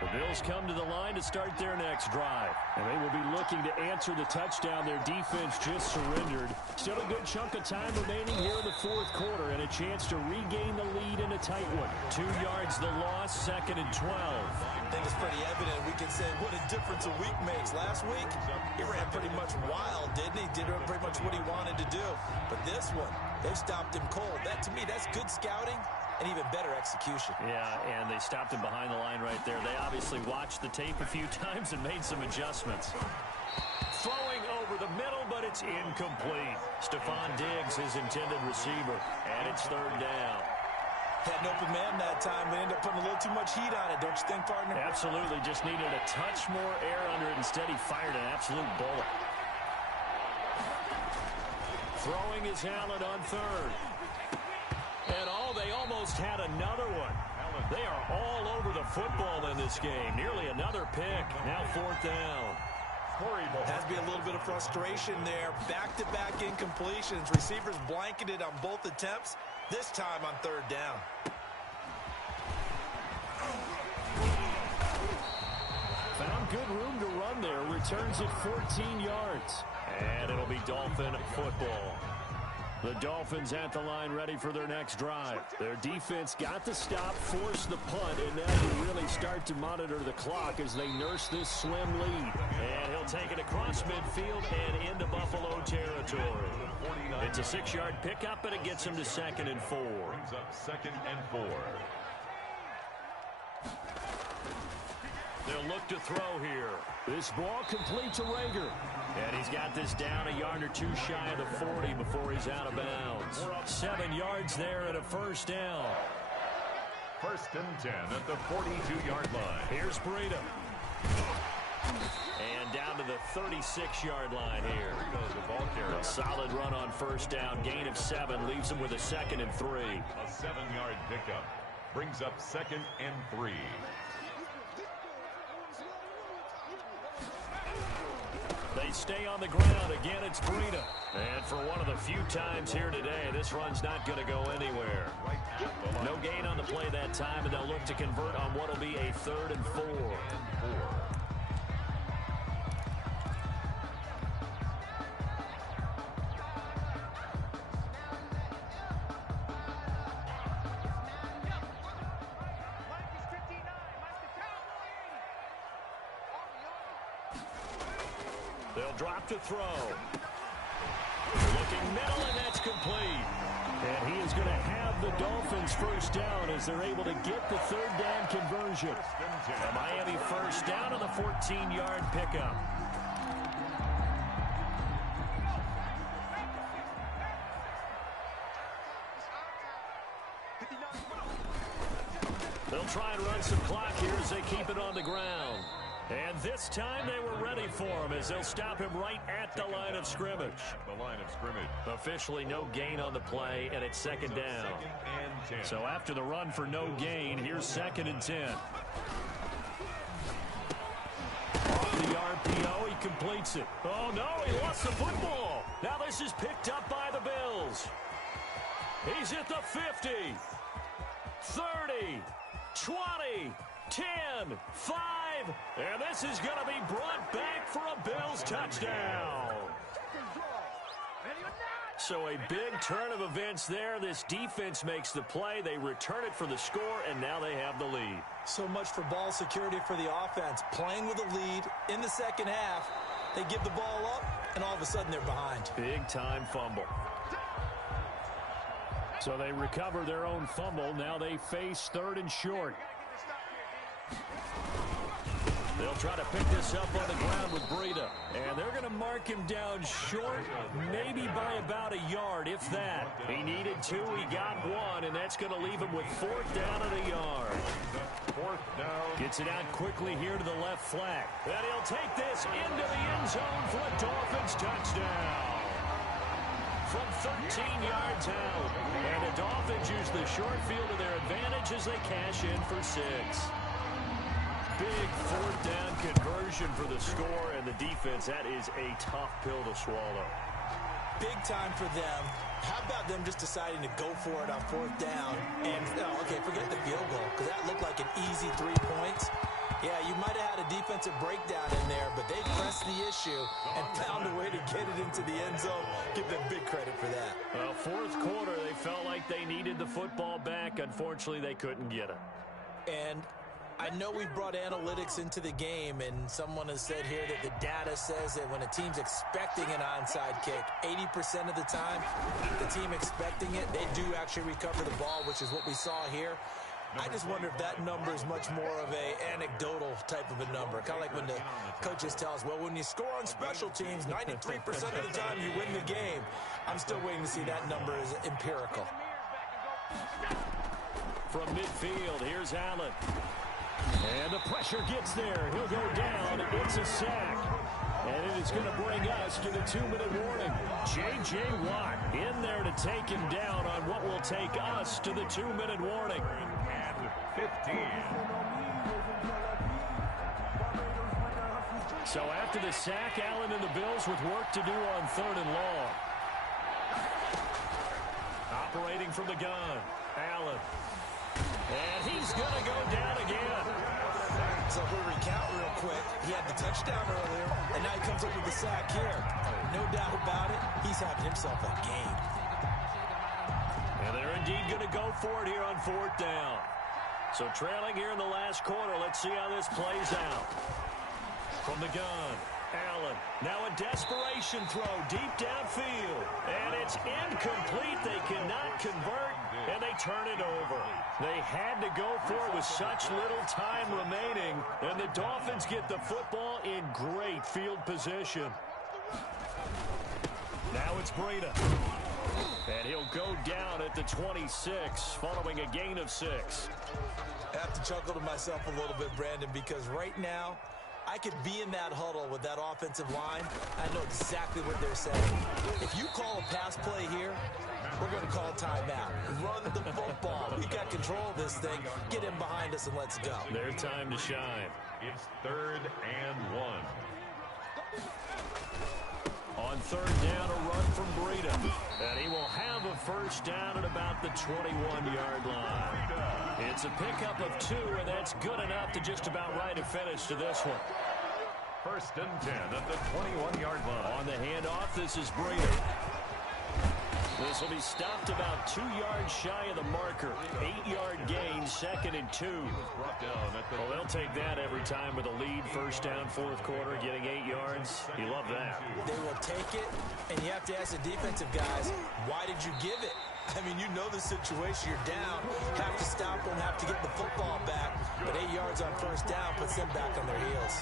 The Bills come to the line to start their next drive. And they will be looking to answer the touchdown their defense just surrendered. Still a good chunk of time remaining here in the 4th quarter and a chance to regain the lead in a tight one. 2 yards the loss, 2nd and 12. I think it's pretty evident. We can say what a difference a week makes. Last week, he ran pretty much wild, didn't he? Did pretty much what he wanted to do. But this one, they stopped him cold. That, to me, that's good scouting and even better execution. Yeah, and they stopped him behind the line right there. They obviously watched the tape a few times and made some adjustments. Throwing over the middle, but it's incomplete. Stephon Diggs, his intended receiver, and it's 3rd down. Had an open man that time, but ended up putting a little too much heat on it, don't you think, partner? Absolutely. Just needed a touch more air under it. Instead, he fired an absolute bullet. Throwing is Allen on 3rd. And they almost had another one. They are all over the football in this game. Nearly another pick. Now 4th down. Has to be a little bit of frustration there. Back-to-back incompletions. Receivers blanketed on both attempts. This time on 3rd down. Found good room to run there. Returns it 14 yards. And it'll be Dolphin football. The Dolphins at the line ready for their next drive. Their defense got the stop, forced the punt, and now they really start to monitor the clock as they nurse this slim lead. And he'll take it across midfield and into Buffalo territory. It's a 6-yard pickup, and it gets him to 2nd and 4. Brings up 2nd and 4. They'll look to throw here. This ball complete to Rager. And he's got this down a yard or 2 shy of the 40 before he's out of bounds. 7 yards there and a 1st down. 1st and 10 at the 42-yard line. Here's Breida. And down to the 36-yard line here. A solid run on 1st down. Gain of 7 leaves him with a 2nd and 3. A 7-yard pickup brings up 2nd and 3. They stay on the ground. Again, it's Breida. And for one of the few times here today, this run's not going to go anywhere. No gain on the play that time, and they'll look to convert on what will be a 3rd and 4. They'll drop to throw. Looking middle, and that's complete. And he is going to have the Dolphins 1st down as they're able to get the 3rd down conversion. A Miami 1st down on the 14-yard pickup. They'll try and run some clock here as they keep it on the ground. And this time they were ready for him as they'll stop him right at the line of scrimmage. Officially no gain on the play, and it's 2nd down. So after the run for no gain, here's 2nd and 10. Off the RPO, he completes it. Oh no, he lost the football. Now this is picked up by the Bills. He's at the 50, 30, 20, 10, 5, and this is going to be brought back for a Bills touchdown. So a big turn of events there. This defense makes the play. They return it for the score, and now they have the lead. So much for ball security for the offense. Playing with a lead in the second half, they give the ball up, and all of a sudden they're behind. Big-time fumble. So they recover their own fumble. Now they face 3rd and short. They'll try to pick this up on the ground with Breida. And they're going to mark him down short, maybe by about a yard, if that. He needed 2, he got 1, and that's going to leave him with 4th down and a yard. 4th down. Gets it out quickly here to the left flat. And he'll take this into the end zone for a Dolphins touchdown. From 13 yards out. And the Dolphins use the short field to their advantage as they cash in for 6. Big 4th down conversion for the score, and the defense, that is a tough pill to swallow. Big time for them. How about them just deciding to go for it on 4th down? And, okay, forget the field goal, because that looked like an easy 3 points. Yeah, you might have had a defensive breakdown in there, but they pressed the issue and found a way to get it into the end zone. Give them big credit for that. Well, 4th quarter, they felt like they needed the football back. Unfortunately, they couldn't get it. And I know we've brought analytics into the game, and someone has said here that the data says that when a team's expecting an onside kick, 80% of the time, the team expecting it, they do actually recover the ball, which is what we saw here. I just wonder if that number is much more of a anecdotal type of a number. Kind of like when the coaches tell us, well, when you score on special teams, 93% of the time you win the game. I'm still waiting to see that number is empirical. From midfield, here's Allen. And the pressure gets there. He'll go down. It's a sack. And it is going to bring us to the 2-minute warning. J.J. Watt in there to take him down on what will take us to the 2-minute warning. And 15. So after the sack, Allen and the Bills with work to do on 3rd and long. Operating from the gun, Allen. And he's going to go down again. So we'll recount real quick. He had the touchdown earlier, and now he comes up with the sack here. No doubt about it, he's having himself a game. And they're indeed going to go for it here on 4th down. So trailing here in the last quarter, let's see how this plays out. From the gun, Allen. Now a desperation throw deep downfield. And it's incomplete. They cannot convert, and they turn it over. They had to go for it with such little time remaining, and the Dolphins get the football in great field position. Now it's Breida. And he'll go down at the 26, following a gain of 6. I have to chuckle to myself a little bit, Brandon, because right now, I could be in that huddle with that offensive line. I know exactly what they're saying. If you call a pass play here, we're going to call timeout. Run the football. We got control of this thing. Get him behind us and let's go. Their time to shine. It's 3rd and 1. On 3rd down, a run from Breida. And he will have a 1st down at about the 21-yard line. It's a pickup of 2, and that's good enough to just about write a finish to this one. 1st and 10 at the 21-yard line. On the handoff, this is Breida. This will be stopped about 2 yards shy of the marker. 8-yard gain, 2nd and 2. Well, they'll take that every time with a lead. 1st down, 4th quarter, getting 8 yards. You love that. They will take it, and you have to ask the defensive guys, why did you give it? I mean, you know the situation. You're down. Have to stop them, have to get the football back. But 8 yards on 1st down puts them back on their heels.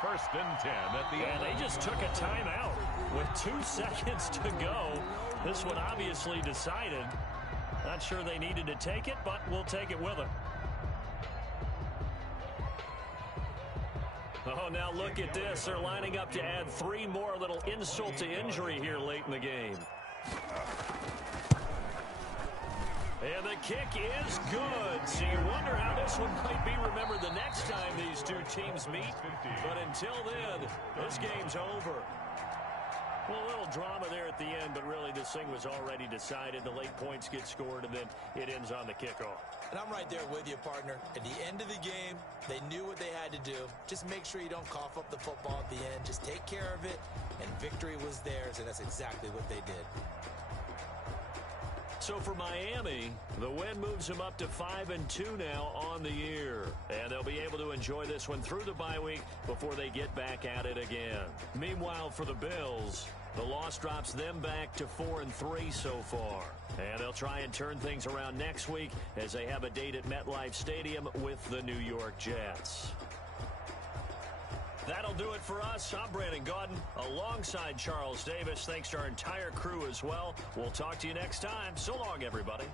1st and 10 at the end. And they just took a timeout with 2 seconds to go. This one obviously decided. Not sure they needed to take it, but we'll take it with them. Oh, now look at this. They're lining up to add 3 more. Little insult to injury here late in the game. And the kick is good. So you wonder how this one might be remembered the next time these two teams meet. But until then, this game's over. Well, a little drama there at the end, but really this thing was already decided. The late points get scored, and then it ends on the kickoff. And I'm right there with you, partner. At the end of the game, they knew what they had to do. Just make sure you don't cough up the football at the end. Just take care of it, and victory was theirs, and that's exactly what they did. So for Miami, the win moves them up to 5-2 now on the year. And they'll be able to enjoy this one through the bye week before they get back at it again. Meanwhile, for the Bills, the loss drops them back to 4-3 so far. And they'll try and turn things around next week as they have a date at MetLife Stadium with the New York Jets. That'll do it for us. I'm Brandon Gaudin alongside Charles Davis. Thanks to our entire crew as well. We'll talk to you next time. So long, everybody.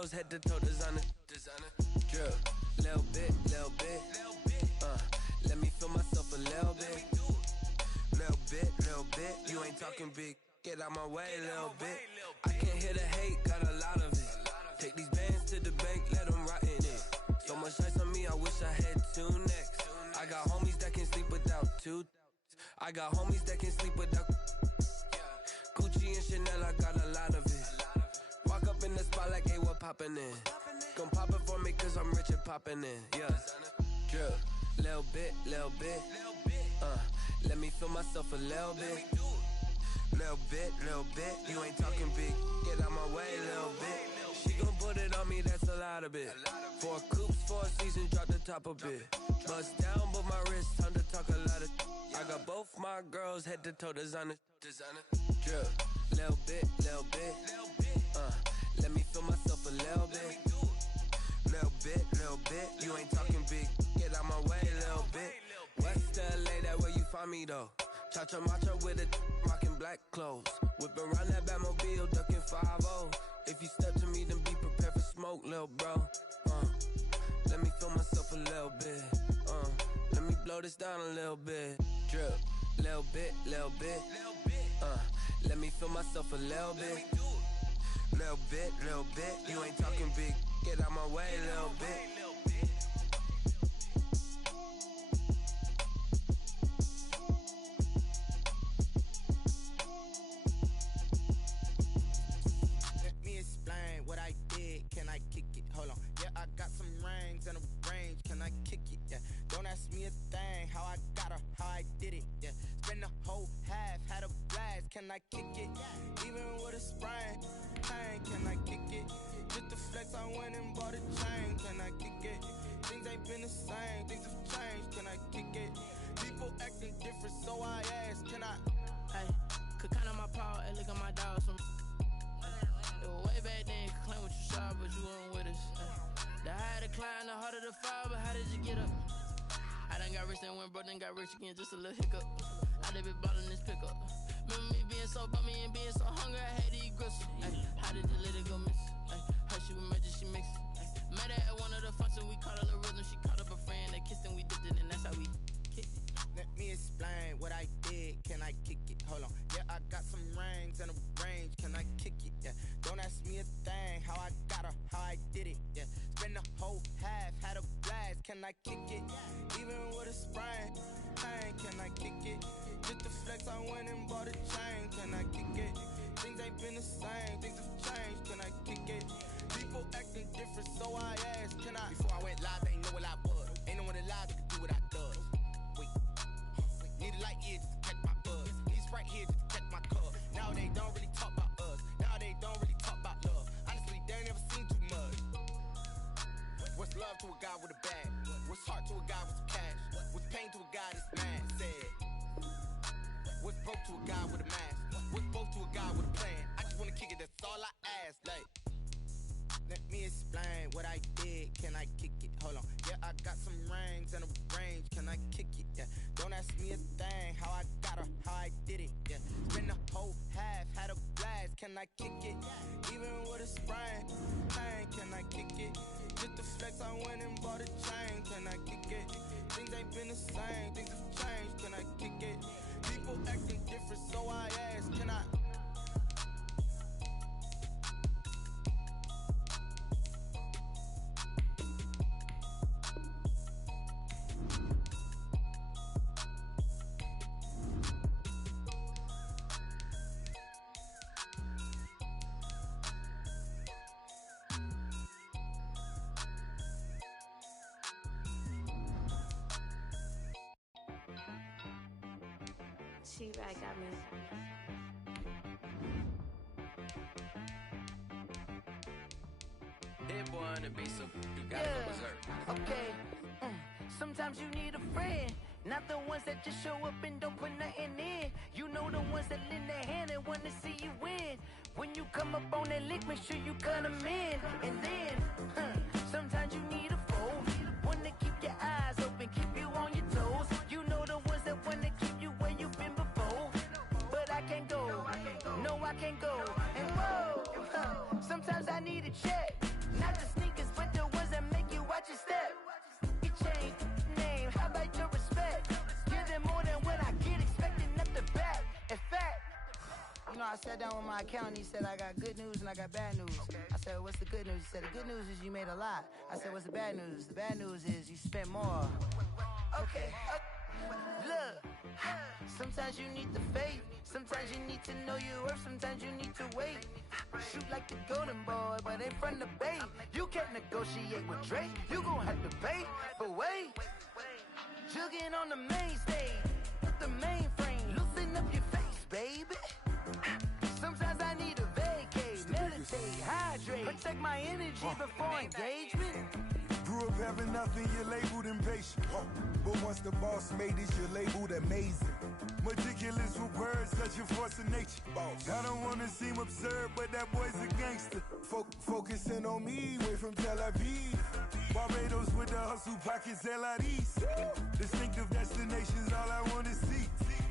girls head to toe designer. Drip, little bit. Let me feel myself a little bit. Little bit. You ain't talking big. Get out my way a little bit. I can't hear the hate, got a lot of it. Take these bands to the bank, let them rot in it. So much ice on me, I wish I had two necks. I got homies that can sleep without two. I got homies that can sleep without Gucci and Chanel, I got a lot of it. Walk up in the spot like, hey, what poppin' in? Gon' pop it for me cause I'm rich and poppin' in, yeah. Drip, little bit. Let me feel myself a little bit. Little bit. You ain't talking big. Get out my way a little bit. She gon' put it on me, that's a lot of it. 4 coops, 4 seasons, drop the top a bit. Bust down, but my wrist, time to talk a lot of. I got both my girls head to toe designer. Drip, little bit. Let me feel myself a little bit. Little bit. You ain't talking big. Get out my way a little bit. West LA, that where you find me though. Cha-cha matcha with a rockin' black clothes. Whip around that Batmobile, ducking 5-0. If you step to me, then be prepared for smoke, lil' bro. Let me feel myself a little bit. Let me blow this down a little bit. Drip, little bit. Let me feel myself a little bit. Little bit. You ain't talking big. Get out my way a little bit. What I did, can I kick it? Hold on, yeah, I got some rings and a range, can I kick it? Yeah, don't ask me a thing, how I got her, how I did it. Yeah, spend the whole half, had a blast, can I kick it? Even with a sprain, pain, can I kick it? Just the flex, I went and bought a chain, can I kick it? Things ain't been the same, things have changed, can I kick it? People acting different, so I ask, can I? Hey, could count on my power and look at my dogs from. Way back then, could claim what you saw, but you weren't with us. The higher the climb, the harder the fall, but how did you get up? I done got rich and went broke, then got rich again, just a little hiccup. I done been ballin' this pickup. Remember me being so bummy and being so hungry, I had to eat gristle. How did you let it go miss? Her she was magic, she mixed. Met her at one of the functions, we caught a little rhythm. She caught up a friend, they kissed and we dipped it, and that's how we kicked it. Let me explain what I did, can I kick it? Hold on, yeah, I got some rings and a range, can I kick it? Yeah, don't ask me a thing, how I got her, how I did it. Yeah, spend the whole half, had a blast, can I kick it? Even with a sprain, pain, can I kick it? Just the flex, I went and bought a chain, can I kick it? Things ain't been the same, things have changed, can I kick it? People acting different, so I asked, can I? Before I went live, they ain't know what I was. Ain't no one alive that could do what I does. Need a light here just to catch my buzz. Need Sprite here just to catch my cup. Now they don't really talk about us. Now they don't really talk about love. Honestly, they ain't never seen too much. What's love to a guy with a bag? What's heart to a guy with some cash? What's pain to a guy that's mad? Said. What's broke to a guy with a mask? What's both to a guy with a plan? I just wanna kick it, that's all I ask. Like, let me explain what I did, can I kick it? Hold on, yeah, I got some rings and a range, can I kick it? Yeah, don't ask me a thing, how I got her, how I did it. Yeah, spend the whole half, had a blast, can I kick it? Even with a sprain, pain, can I kick it? Just the flex, I went and bought a chain, can I kick it? Things ain't been the same, things have changed, can I kick it? People acting different, so I ask, can I? She right got me. Hit boy on the beat, so you gotta go berserk. Okay. Sometimes you need a friend, not the ones that just show up and don't put nothing in. You know the ones that lend their hand and want to see you win. When you come up on that lick, make sure you cut them in. And then, sometimes you need a foe, one to keep your eyes open, keep you on your toes. You know the ones that want to keep you where you've been before. But I can't go, no I can't go. And whoa, sometimes I need a check. Not the sneakers, but the ones that make you watch your step. Get change, name, how about your respect? Give them more than what I get, expecting up the back. In fact, you know, I sat down with my accountant, he said I got good news and I got bad news. I said, what's the good news? He said, the good news is you made a lot. I said, what's the bad news? The bad news is you spent more. Okay, look, sometimes you need the faith, sometimes you need to know your worth, sometimes you need to wait. Shoot like the golden boy, but ain't from the bay. You can't negotiate with Drake, you gon' have to pay, but wait. Jugging on the main stage, with the mainframe, loosen up your face, baby. Sometimes I need a vacate, meditate, hydrate, protect my energy before engagement. Grew up having nothing, you're labeled impatient. But once the boss made it, you're labeled amazing. Meticulous with words, such a force of nature. I don't wanna seem absurd, but that boy's a gangster. Focusing on me, way from Tel Aviv. Barbados with the hustle pockets, LIDs. Distinctive destinations, all I wanna see.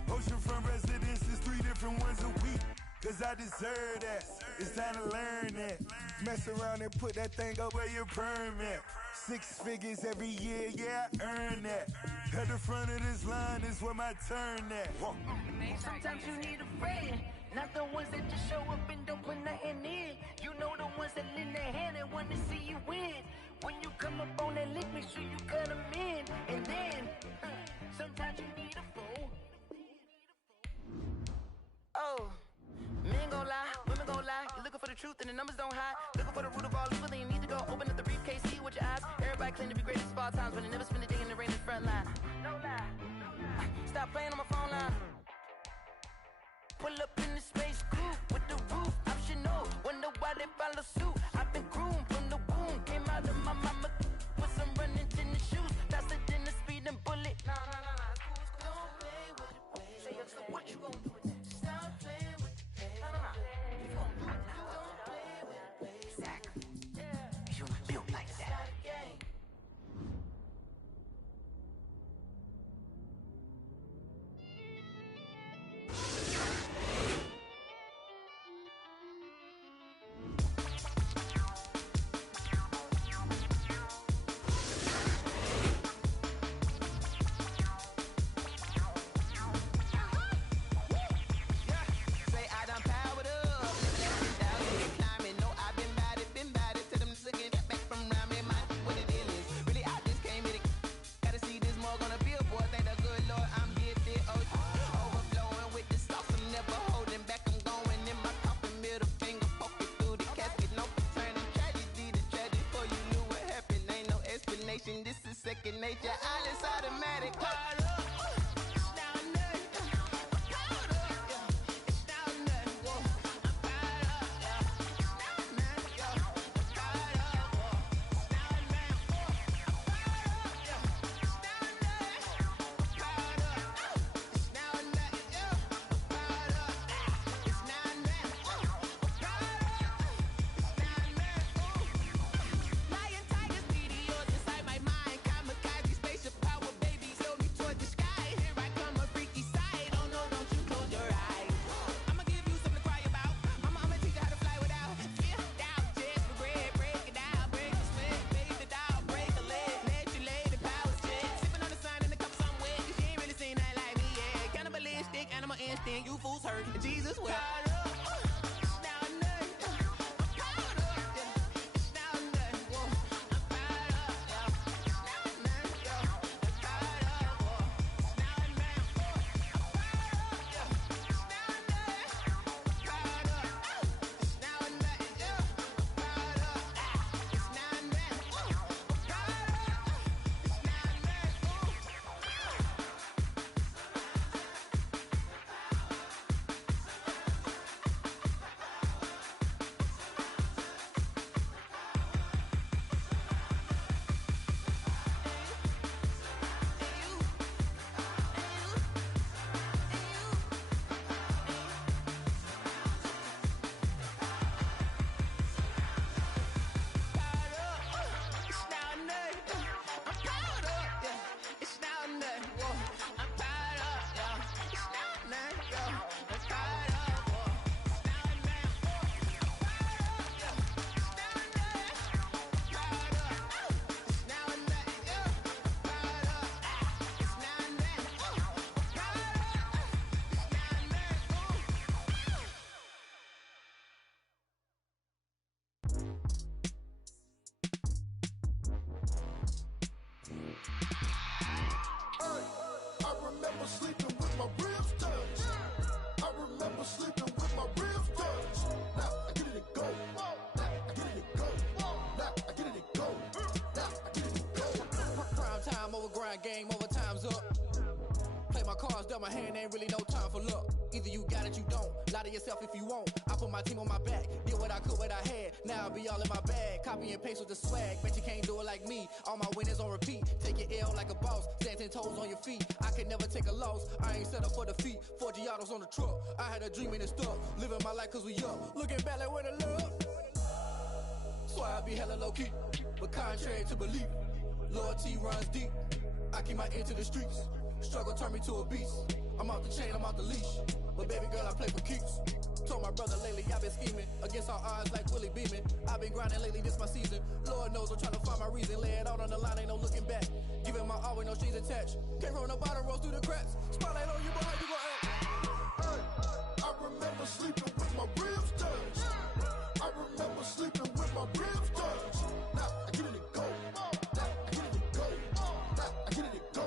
Oceanfront residences, 3 different ones a week. Cause I deserve that, it's time to learn that. Mess around and put that thing up where your permit. 6 figures every year, yeah, I earn that. At the front of this line is where my turn at. Sometimes you need a friend, not the ones that just show up and don't put nothing in. You know the ones that lend their hand and want to see you win. When you come up on that lick, make sure you cut them in. And then, sometimes you need a fool. Oh. Men gon' lie, women gon' lie. You're looking for the truth and the numbers don't hide. Looking for the root of all evil, then you need to go open up the briefcase, see with your eyes. Everybody claim to be greatest of all times, but they never spend a day in the rain in the front line. No lie, stop playing on my phone line. Pull up in the space coupe with the roof optional. Wonder why they follow suit. I've been groomed from the womb, came out of my mama with some running tennis shoes, faster than the speeding bullet. No, don't play with it, play. Say so what you gon' do with that? Stop playing with it. You gon' do it now. Don't play with it, play. Exactly. You built like that. This is second nature, all is automatic. Lion, tigers, meteors inside my mind. Kamikaze, spaceship power, baby. Slow me toward the remember sleeping with my ribs touched. Now I get it and go. Now I get it and go. Now I get it and go. Now I get it and go. Prime time over grind, game over, time's up. Play my cards, dealt my hand, ain't really no time for luck. Either you got it, you don't. Lie to yourself if you won't. I put my team on my back, did what I could, what I had. Now I'll be all in my bag, copy and paste with the swag. Bet you can't do it like me. All my winners on repeat. Take your L like a boss, stand 10 toes on your feet. I can never take a loss. I ain't set up for defeat. 4 Giottos on the truck. I had a dream and it stuck. Living my life cause we up. Looking back like where the love. Swear I be hella low key, but contrary to belief, loyalty runs deep. I keep my ear to the streets. Struggle turned me to a beast. I'm out the chain, I'm out the leash. But baby girl, I play for keeps. Told my brother lately, I've been scheming against all odds like Willie Beeman. I've been grinding lately, this my season. Lord knows I'm trying to find my reason. Lay it out on the line, ain't no looking back. Giving my all with no strings attached. Came from the bottom, rose through the cracks. Spotlight on you, but how you gon' act? Hey, I remember sleeping with my ribs touched. I remember sleeping with my ribs touched. Now I get it and go. Now I get it and go. Now I get it and go.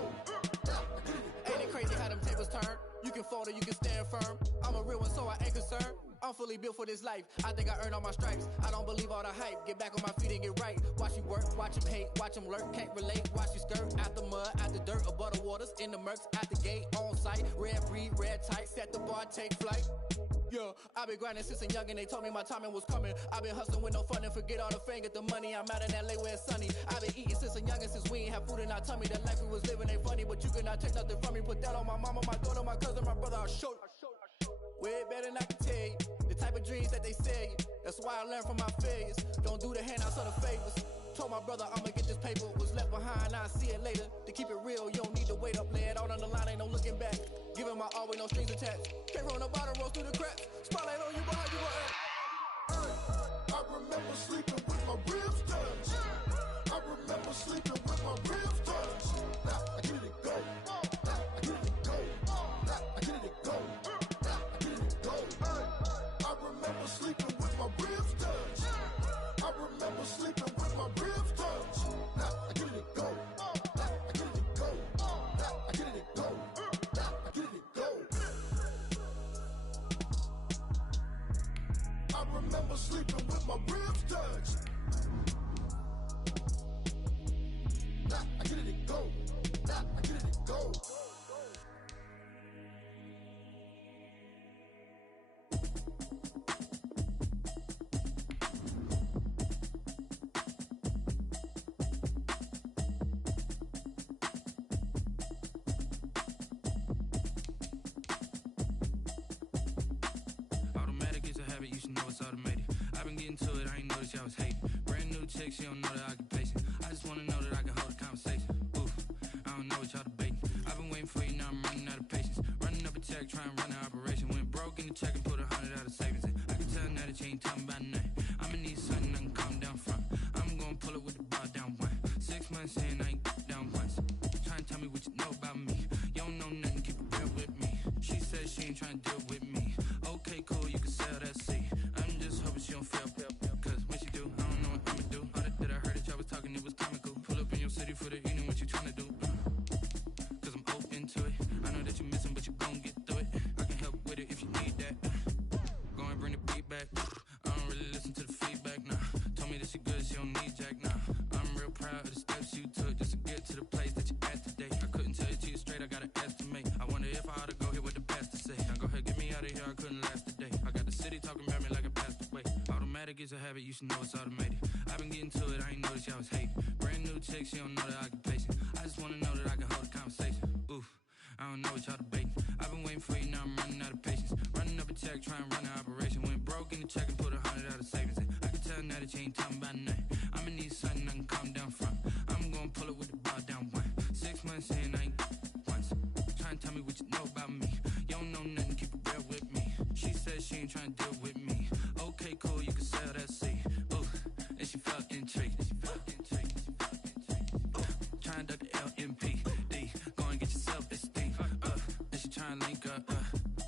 Now I get it and go. Ain't it crazy how them tables turn? You can fold or you can stand firm. I'm a real one, so I ain't concerned. I'm fully built for this life. I think I earned all my stripes. I don't believe all the hype. Get back on my feet and get right. Watch you work, watch him hate, watch him lurk. Can't relate, watch you skirt. Out the mud, out the dirt, above the waters, in the murks, out the gate, on site. Red breed, red tight, set the bar, take flight. Yeah, I been grinding since a young and they told me my timing was coming. I been hustling with no fun and forget all the fame, get the money. I'm out in LA where it's sunny. I been eating since a young and since we ain't have food in our tummy. The life we was living ain't funny, but you cannot take nothing from me. Put that on my mama, my daughter, my cousin, my brother, I'll show you. Way better than I can tell you. The type of dreams that they sell you. That's why I learned from my failures. Don't do the handouts or the favors. Told my brother I'ma get this paper. Was left behind, I'll see it later. To keep it real, you don't need to wait up. Lay it out on the line, ain't no looking back. Giving my all with no strings attached. Came from the bottom, rose through the cracks. Spotlight on you, but how you gon' act? Hey, I remember sleeping with my ribs touched. I remember sleeping with my ribs touched. Now I get it and go. Now I get it and go. Now I get it and go. Now I get it and go. Hey, I remember sleeping with my ribs touched. I remember sleeping with my ribs touched. Now I get it and go. Now I get it and go. Now I get it and go. Now I get it and go. I remember sleeping with my ribs touched. Now I get it and go. Now I get it and go. Automatic is a habit, you should know it's automated. I've been getting to it, I ain't noticed y'all was hating. Brand new chick, she don't know the occupation. I just wanna know that I can hold a conversation. Oof, I don't know what y'all debating. I've been waiting for you, now I'm running out of patience. Running up a check, trying to run an operation. Went broke in the check and put 100 out of savings in. I can tell now that you ain't talking about nothing. I'ma need something I can calm down from. I'm gonna pull it with the bar down one. 6 months in, I ain't down once. Trying to tell me what you know about me. You don't know nothing, keep it real with me. She said she ain't trying to deal with me. Okay, cool, you can sell that seed. I'm just hoping she don't fail. Cause when she do, I don't know what I'ma do. All that I heard that y'all was talking, it was comical. Pull up in your city for the evening, what you trying to do? Cause I'm open to it. I know that you're missing, but you gon' get through it. I can help with it if you need that. Go and bring the beat back. I don't really listen to the feedback, nah. Told me that she good, she don't need jack, nah. I'm real proud of the steps you took just to get to the place that you at today. I couldn't tell you to you straight, I gotta estimate. I wonder if I ought to go here with the best to say. Now go ahead, get me out of here, I couldn't last a day. I got the city talking about me like I passed away. Automatic is a habit, you should know it's automated. I've been getting to it, I ain't noticed y'all was hating. Brand new chick, she don't know the occupation. I just wanna know that I can hold a conversation. Oof, I don't know what y'all debating. I've been waiting for you, now I'm running out of patience. Running up a check, trying to run an operation. Went broke in the check and put 100 out of savings in. I can tell now that you ain't talking about nothing. I'ma need something I can calm down from. I'm gonna pull it with the bar down one. 6 months in, I ain't once. Trying to tell me what you know about me. You don't know nothing, keep it real with me. She said she ain't trying to deal with me. Okay, cool, you can sell that seed. Ooh, and she fucking tricky. Trying to duck the LMPD. Go and get your self-esteem. And she trying to link up.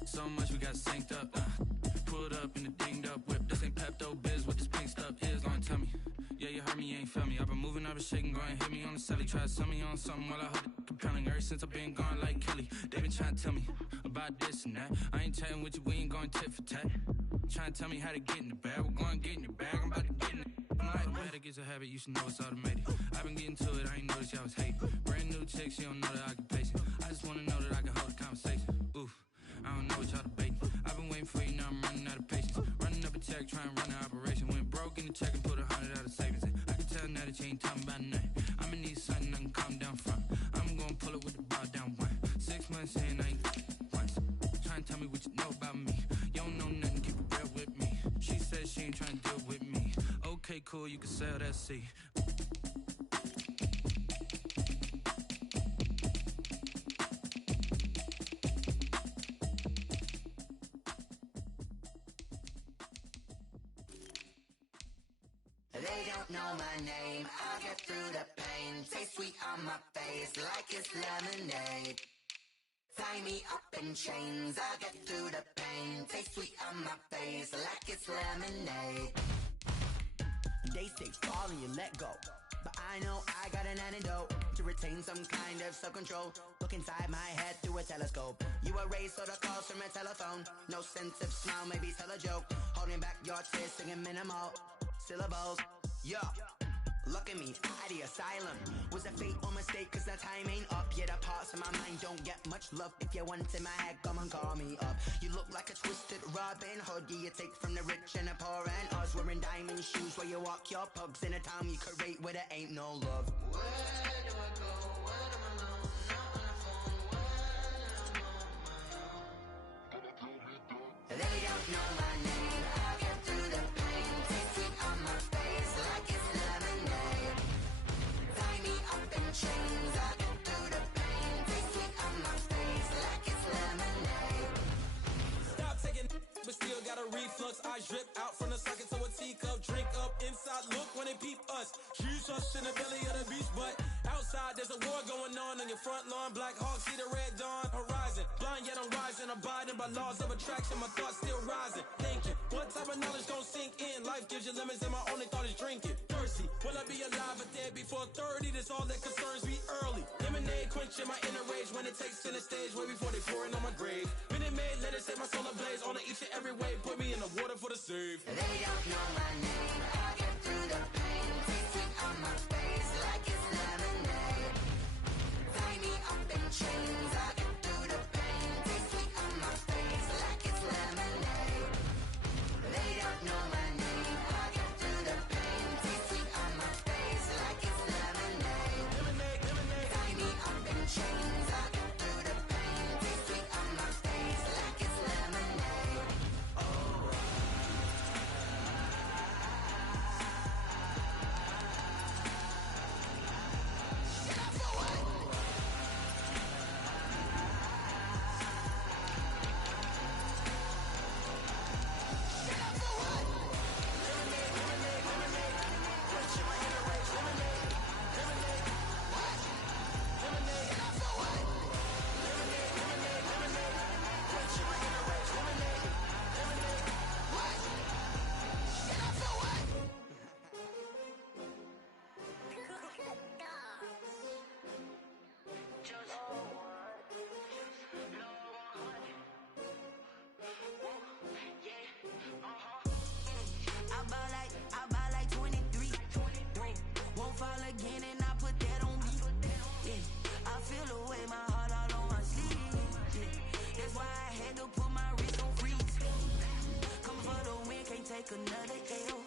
So much we got synced up. Pulled up in the dinged up whip. This ain't Pepto Biz, what this pink stuff is. Long tell me. Yeah, you heard me, you ain't feel me. I've been moving, I've been shaking, go and hit me on the celly. Try to sell me on something while I hold it compelling. Ever since I've been gone like Kelly, they been trying to tell me about this and that. I ain't chatting with you, we ain't going tit for tat. Trying to tell me how to get in the bag. We're going to get in your bag, I'm about to get in it. I'm like, automatic is a habit, you should know it's automated. I've been getting to it, I ain't noticed y'all was hating. Brand new chick, she don't know that I can pace it. I just wanna know that I can hold a conversation. Oof, I don't know what y'all debating. I've been waiting for you, now I'm running out of patience. Running up a check, trying to run an operation. Went broke in the check and put 100 out of savings in. I can tell now that you ain't talking about nothing. I'ma need something I can calm down from. I'm gonna pull it with the bar down one. 6 months in, I ain't once. Trying to tell me what you know about me. You don't know nothing, keep it real with me. She said she ain't trying to deal with me. Okay, cool, you can sell that seat. They don't know my name, I'll get through the pain. Taste sweet on my face like it's lemonade. Tie me up in chains, I'll get through the pain. Taste sweet on my face like it's lemonade. They say fall and you let go, but I know I got an antidote to retain some kind of self-control. Look inside my head through a telescope. You erase all the calls from a telephone. No sense of smile, maybe tell a joke. Holding back your tears, singing minimal syllables. Yo, look at me, at the asylum. Was a fate or mistake, cause the time ain't up. Yeah, the parts of my mind don't get much love. If you want in my head, come and call me up. You look like a twisted Robin Hood. Yeah, you take from the rich and the poor and us. Wearing diamond shoes where you walk your pugs in a town you create where there ain't no love. Where do I go? When I'm alone? Not on the phone. When I'm on my own. They don't know my name. I'll get through the pain. Taste sweet on my face like it's lemonade. Tie me up in chains. I'll get through the pain. Taste sweet on my face like it's lemonade. Stop taking, but still got a reflux. I drip out from the socket to a teacup. Drink up inside. Look when they peep us. She's us in the belly of the beach, but outside there's a war going on your front lawn. Black Hawk, see the red dawn horizon. Blind yet I'm rising, abiding by laws of attraction. My thoughts still rising, thinking what type of knowledge gon' sink in? Life gives you limits and my only thought is drinking. Thirsty, will I be alive or dead before 30? That's all that concerns me early. Lemonade quenching my inner rage when it takes center stage way before they pour it on my grave. Minute Maid, let it set my soul ablaze on each and every way. Put me in the water for the save. They don't know my name, I'll get through the pain. Taste sweet on my face like it's lemonade. Tie me up in chains, I'll get through the pain. Taste sweet on my face like it's lemonade. They don't know my name, I'll get through the pain. Taste sweet on my face like it's lemonade. Tie me up in chains, I'll get through the pain. Taste sweet on my face like it's lemonade. Oh. I buy like 23. Won't fall again and I put that on me. Yeah, I feel the way my heart all on my sleeve. Yeah, that's why I had to put my wrist on freeze. Come for the win, can't take another L.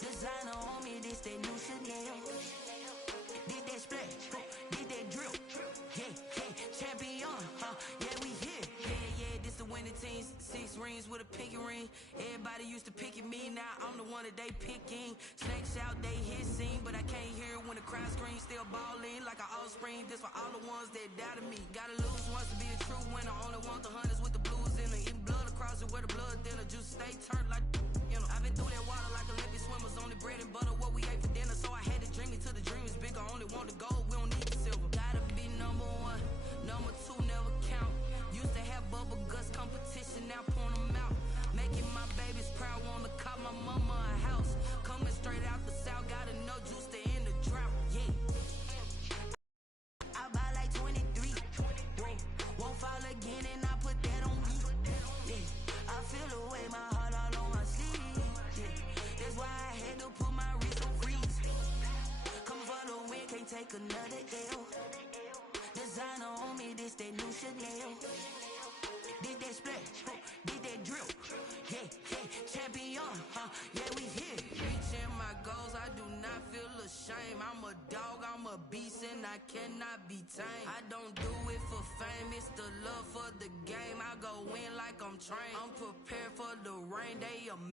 Designer on me, this that new Chanel. Did that splash, did that drill. Yeah, champion, yeah, we here. Yeah, this the winning team. 6 rings with a pinky ring. Everybody used to pick at me, now I'm the one that they picking. Snakes out, they hit scene, but I can't hear it when the crowd screams. Still balling like an offspring. This for all the ones that doubted me. Gotta lose once to be a true winner. Only want the hunters with the blues in it. Eating blood across it where the blood thinner. Just stay turned like, you know. I've been through that water like Olympic swimmers. Only bread and butter, what we ate for dinner. So I had to dream it till the dream is bigger. Only want the gold, we don't need the silver. Gotta be number 1, number 2 never count. Used to have bubble guts competition, now point them out. Making my babies proud, wanna call my mama a house. Coming straight out the south, got enough juice to end the drought, yeah. I buy like 23. Won't fall again and I take another L. Designer on me, this that new Chanel. Did that splash, did that drip. Yeah, champion, yeah, we here. Reaching my goals, I do not feel ashamed. I'm a dog, I'm a beast, and I cannot be tamed. I don't do it for fame, it's the love for the game. I go in like I'm trained. I'm prepared for the rain, they amazing.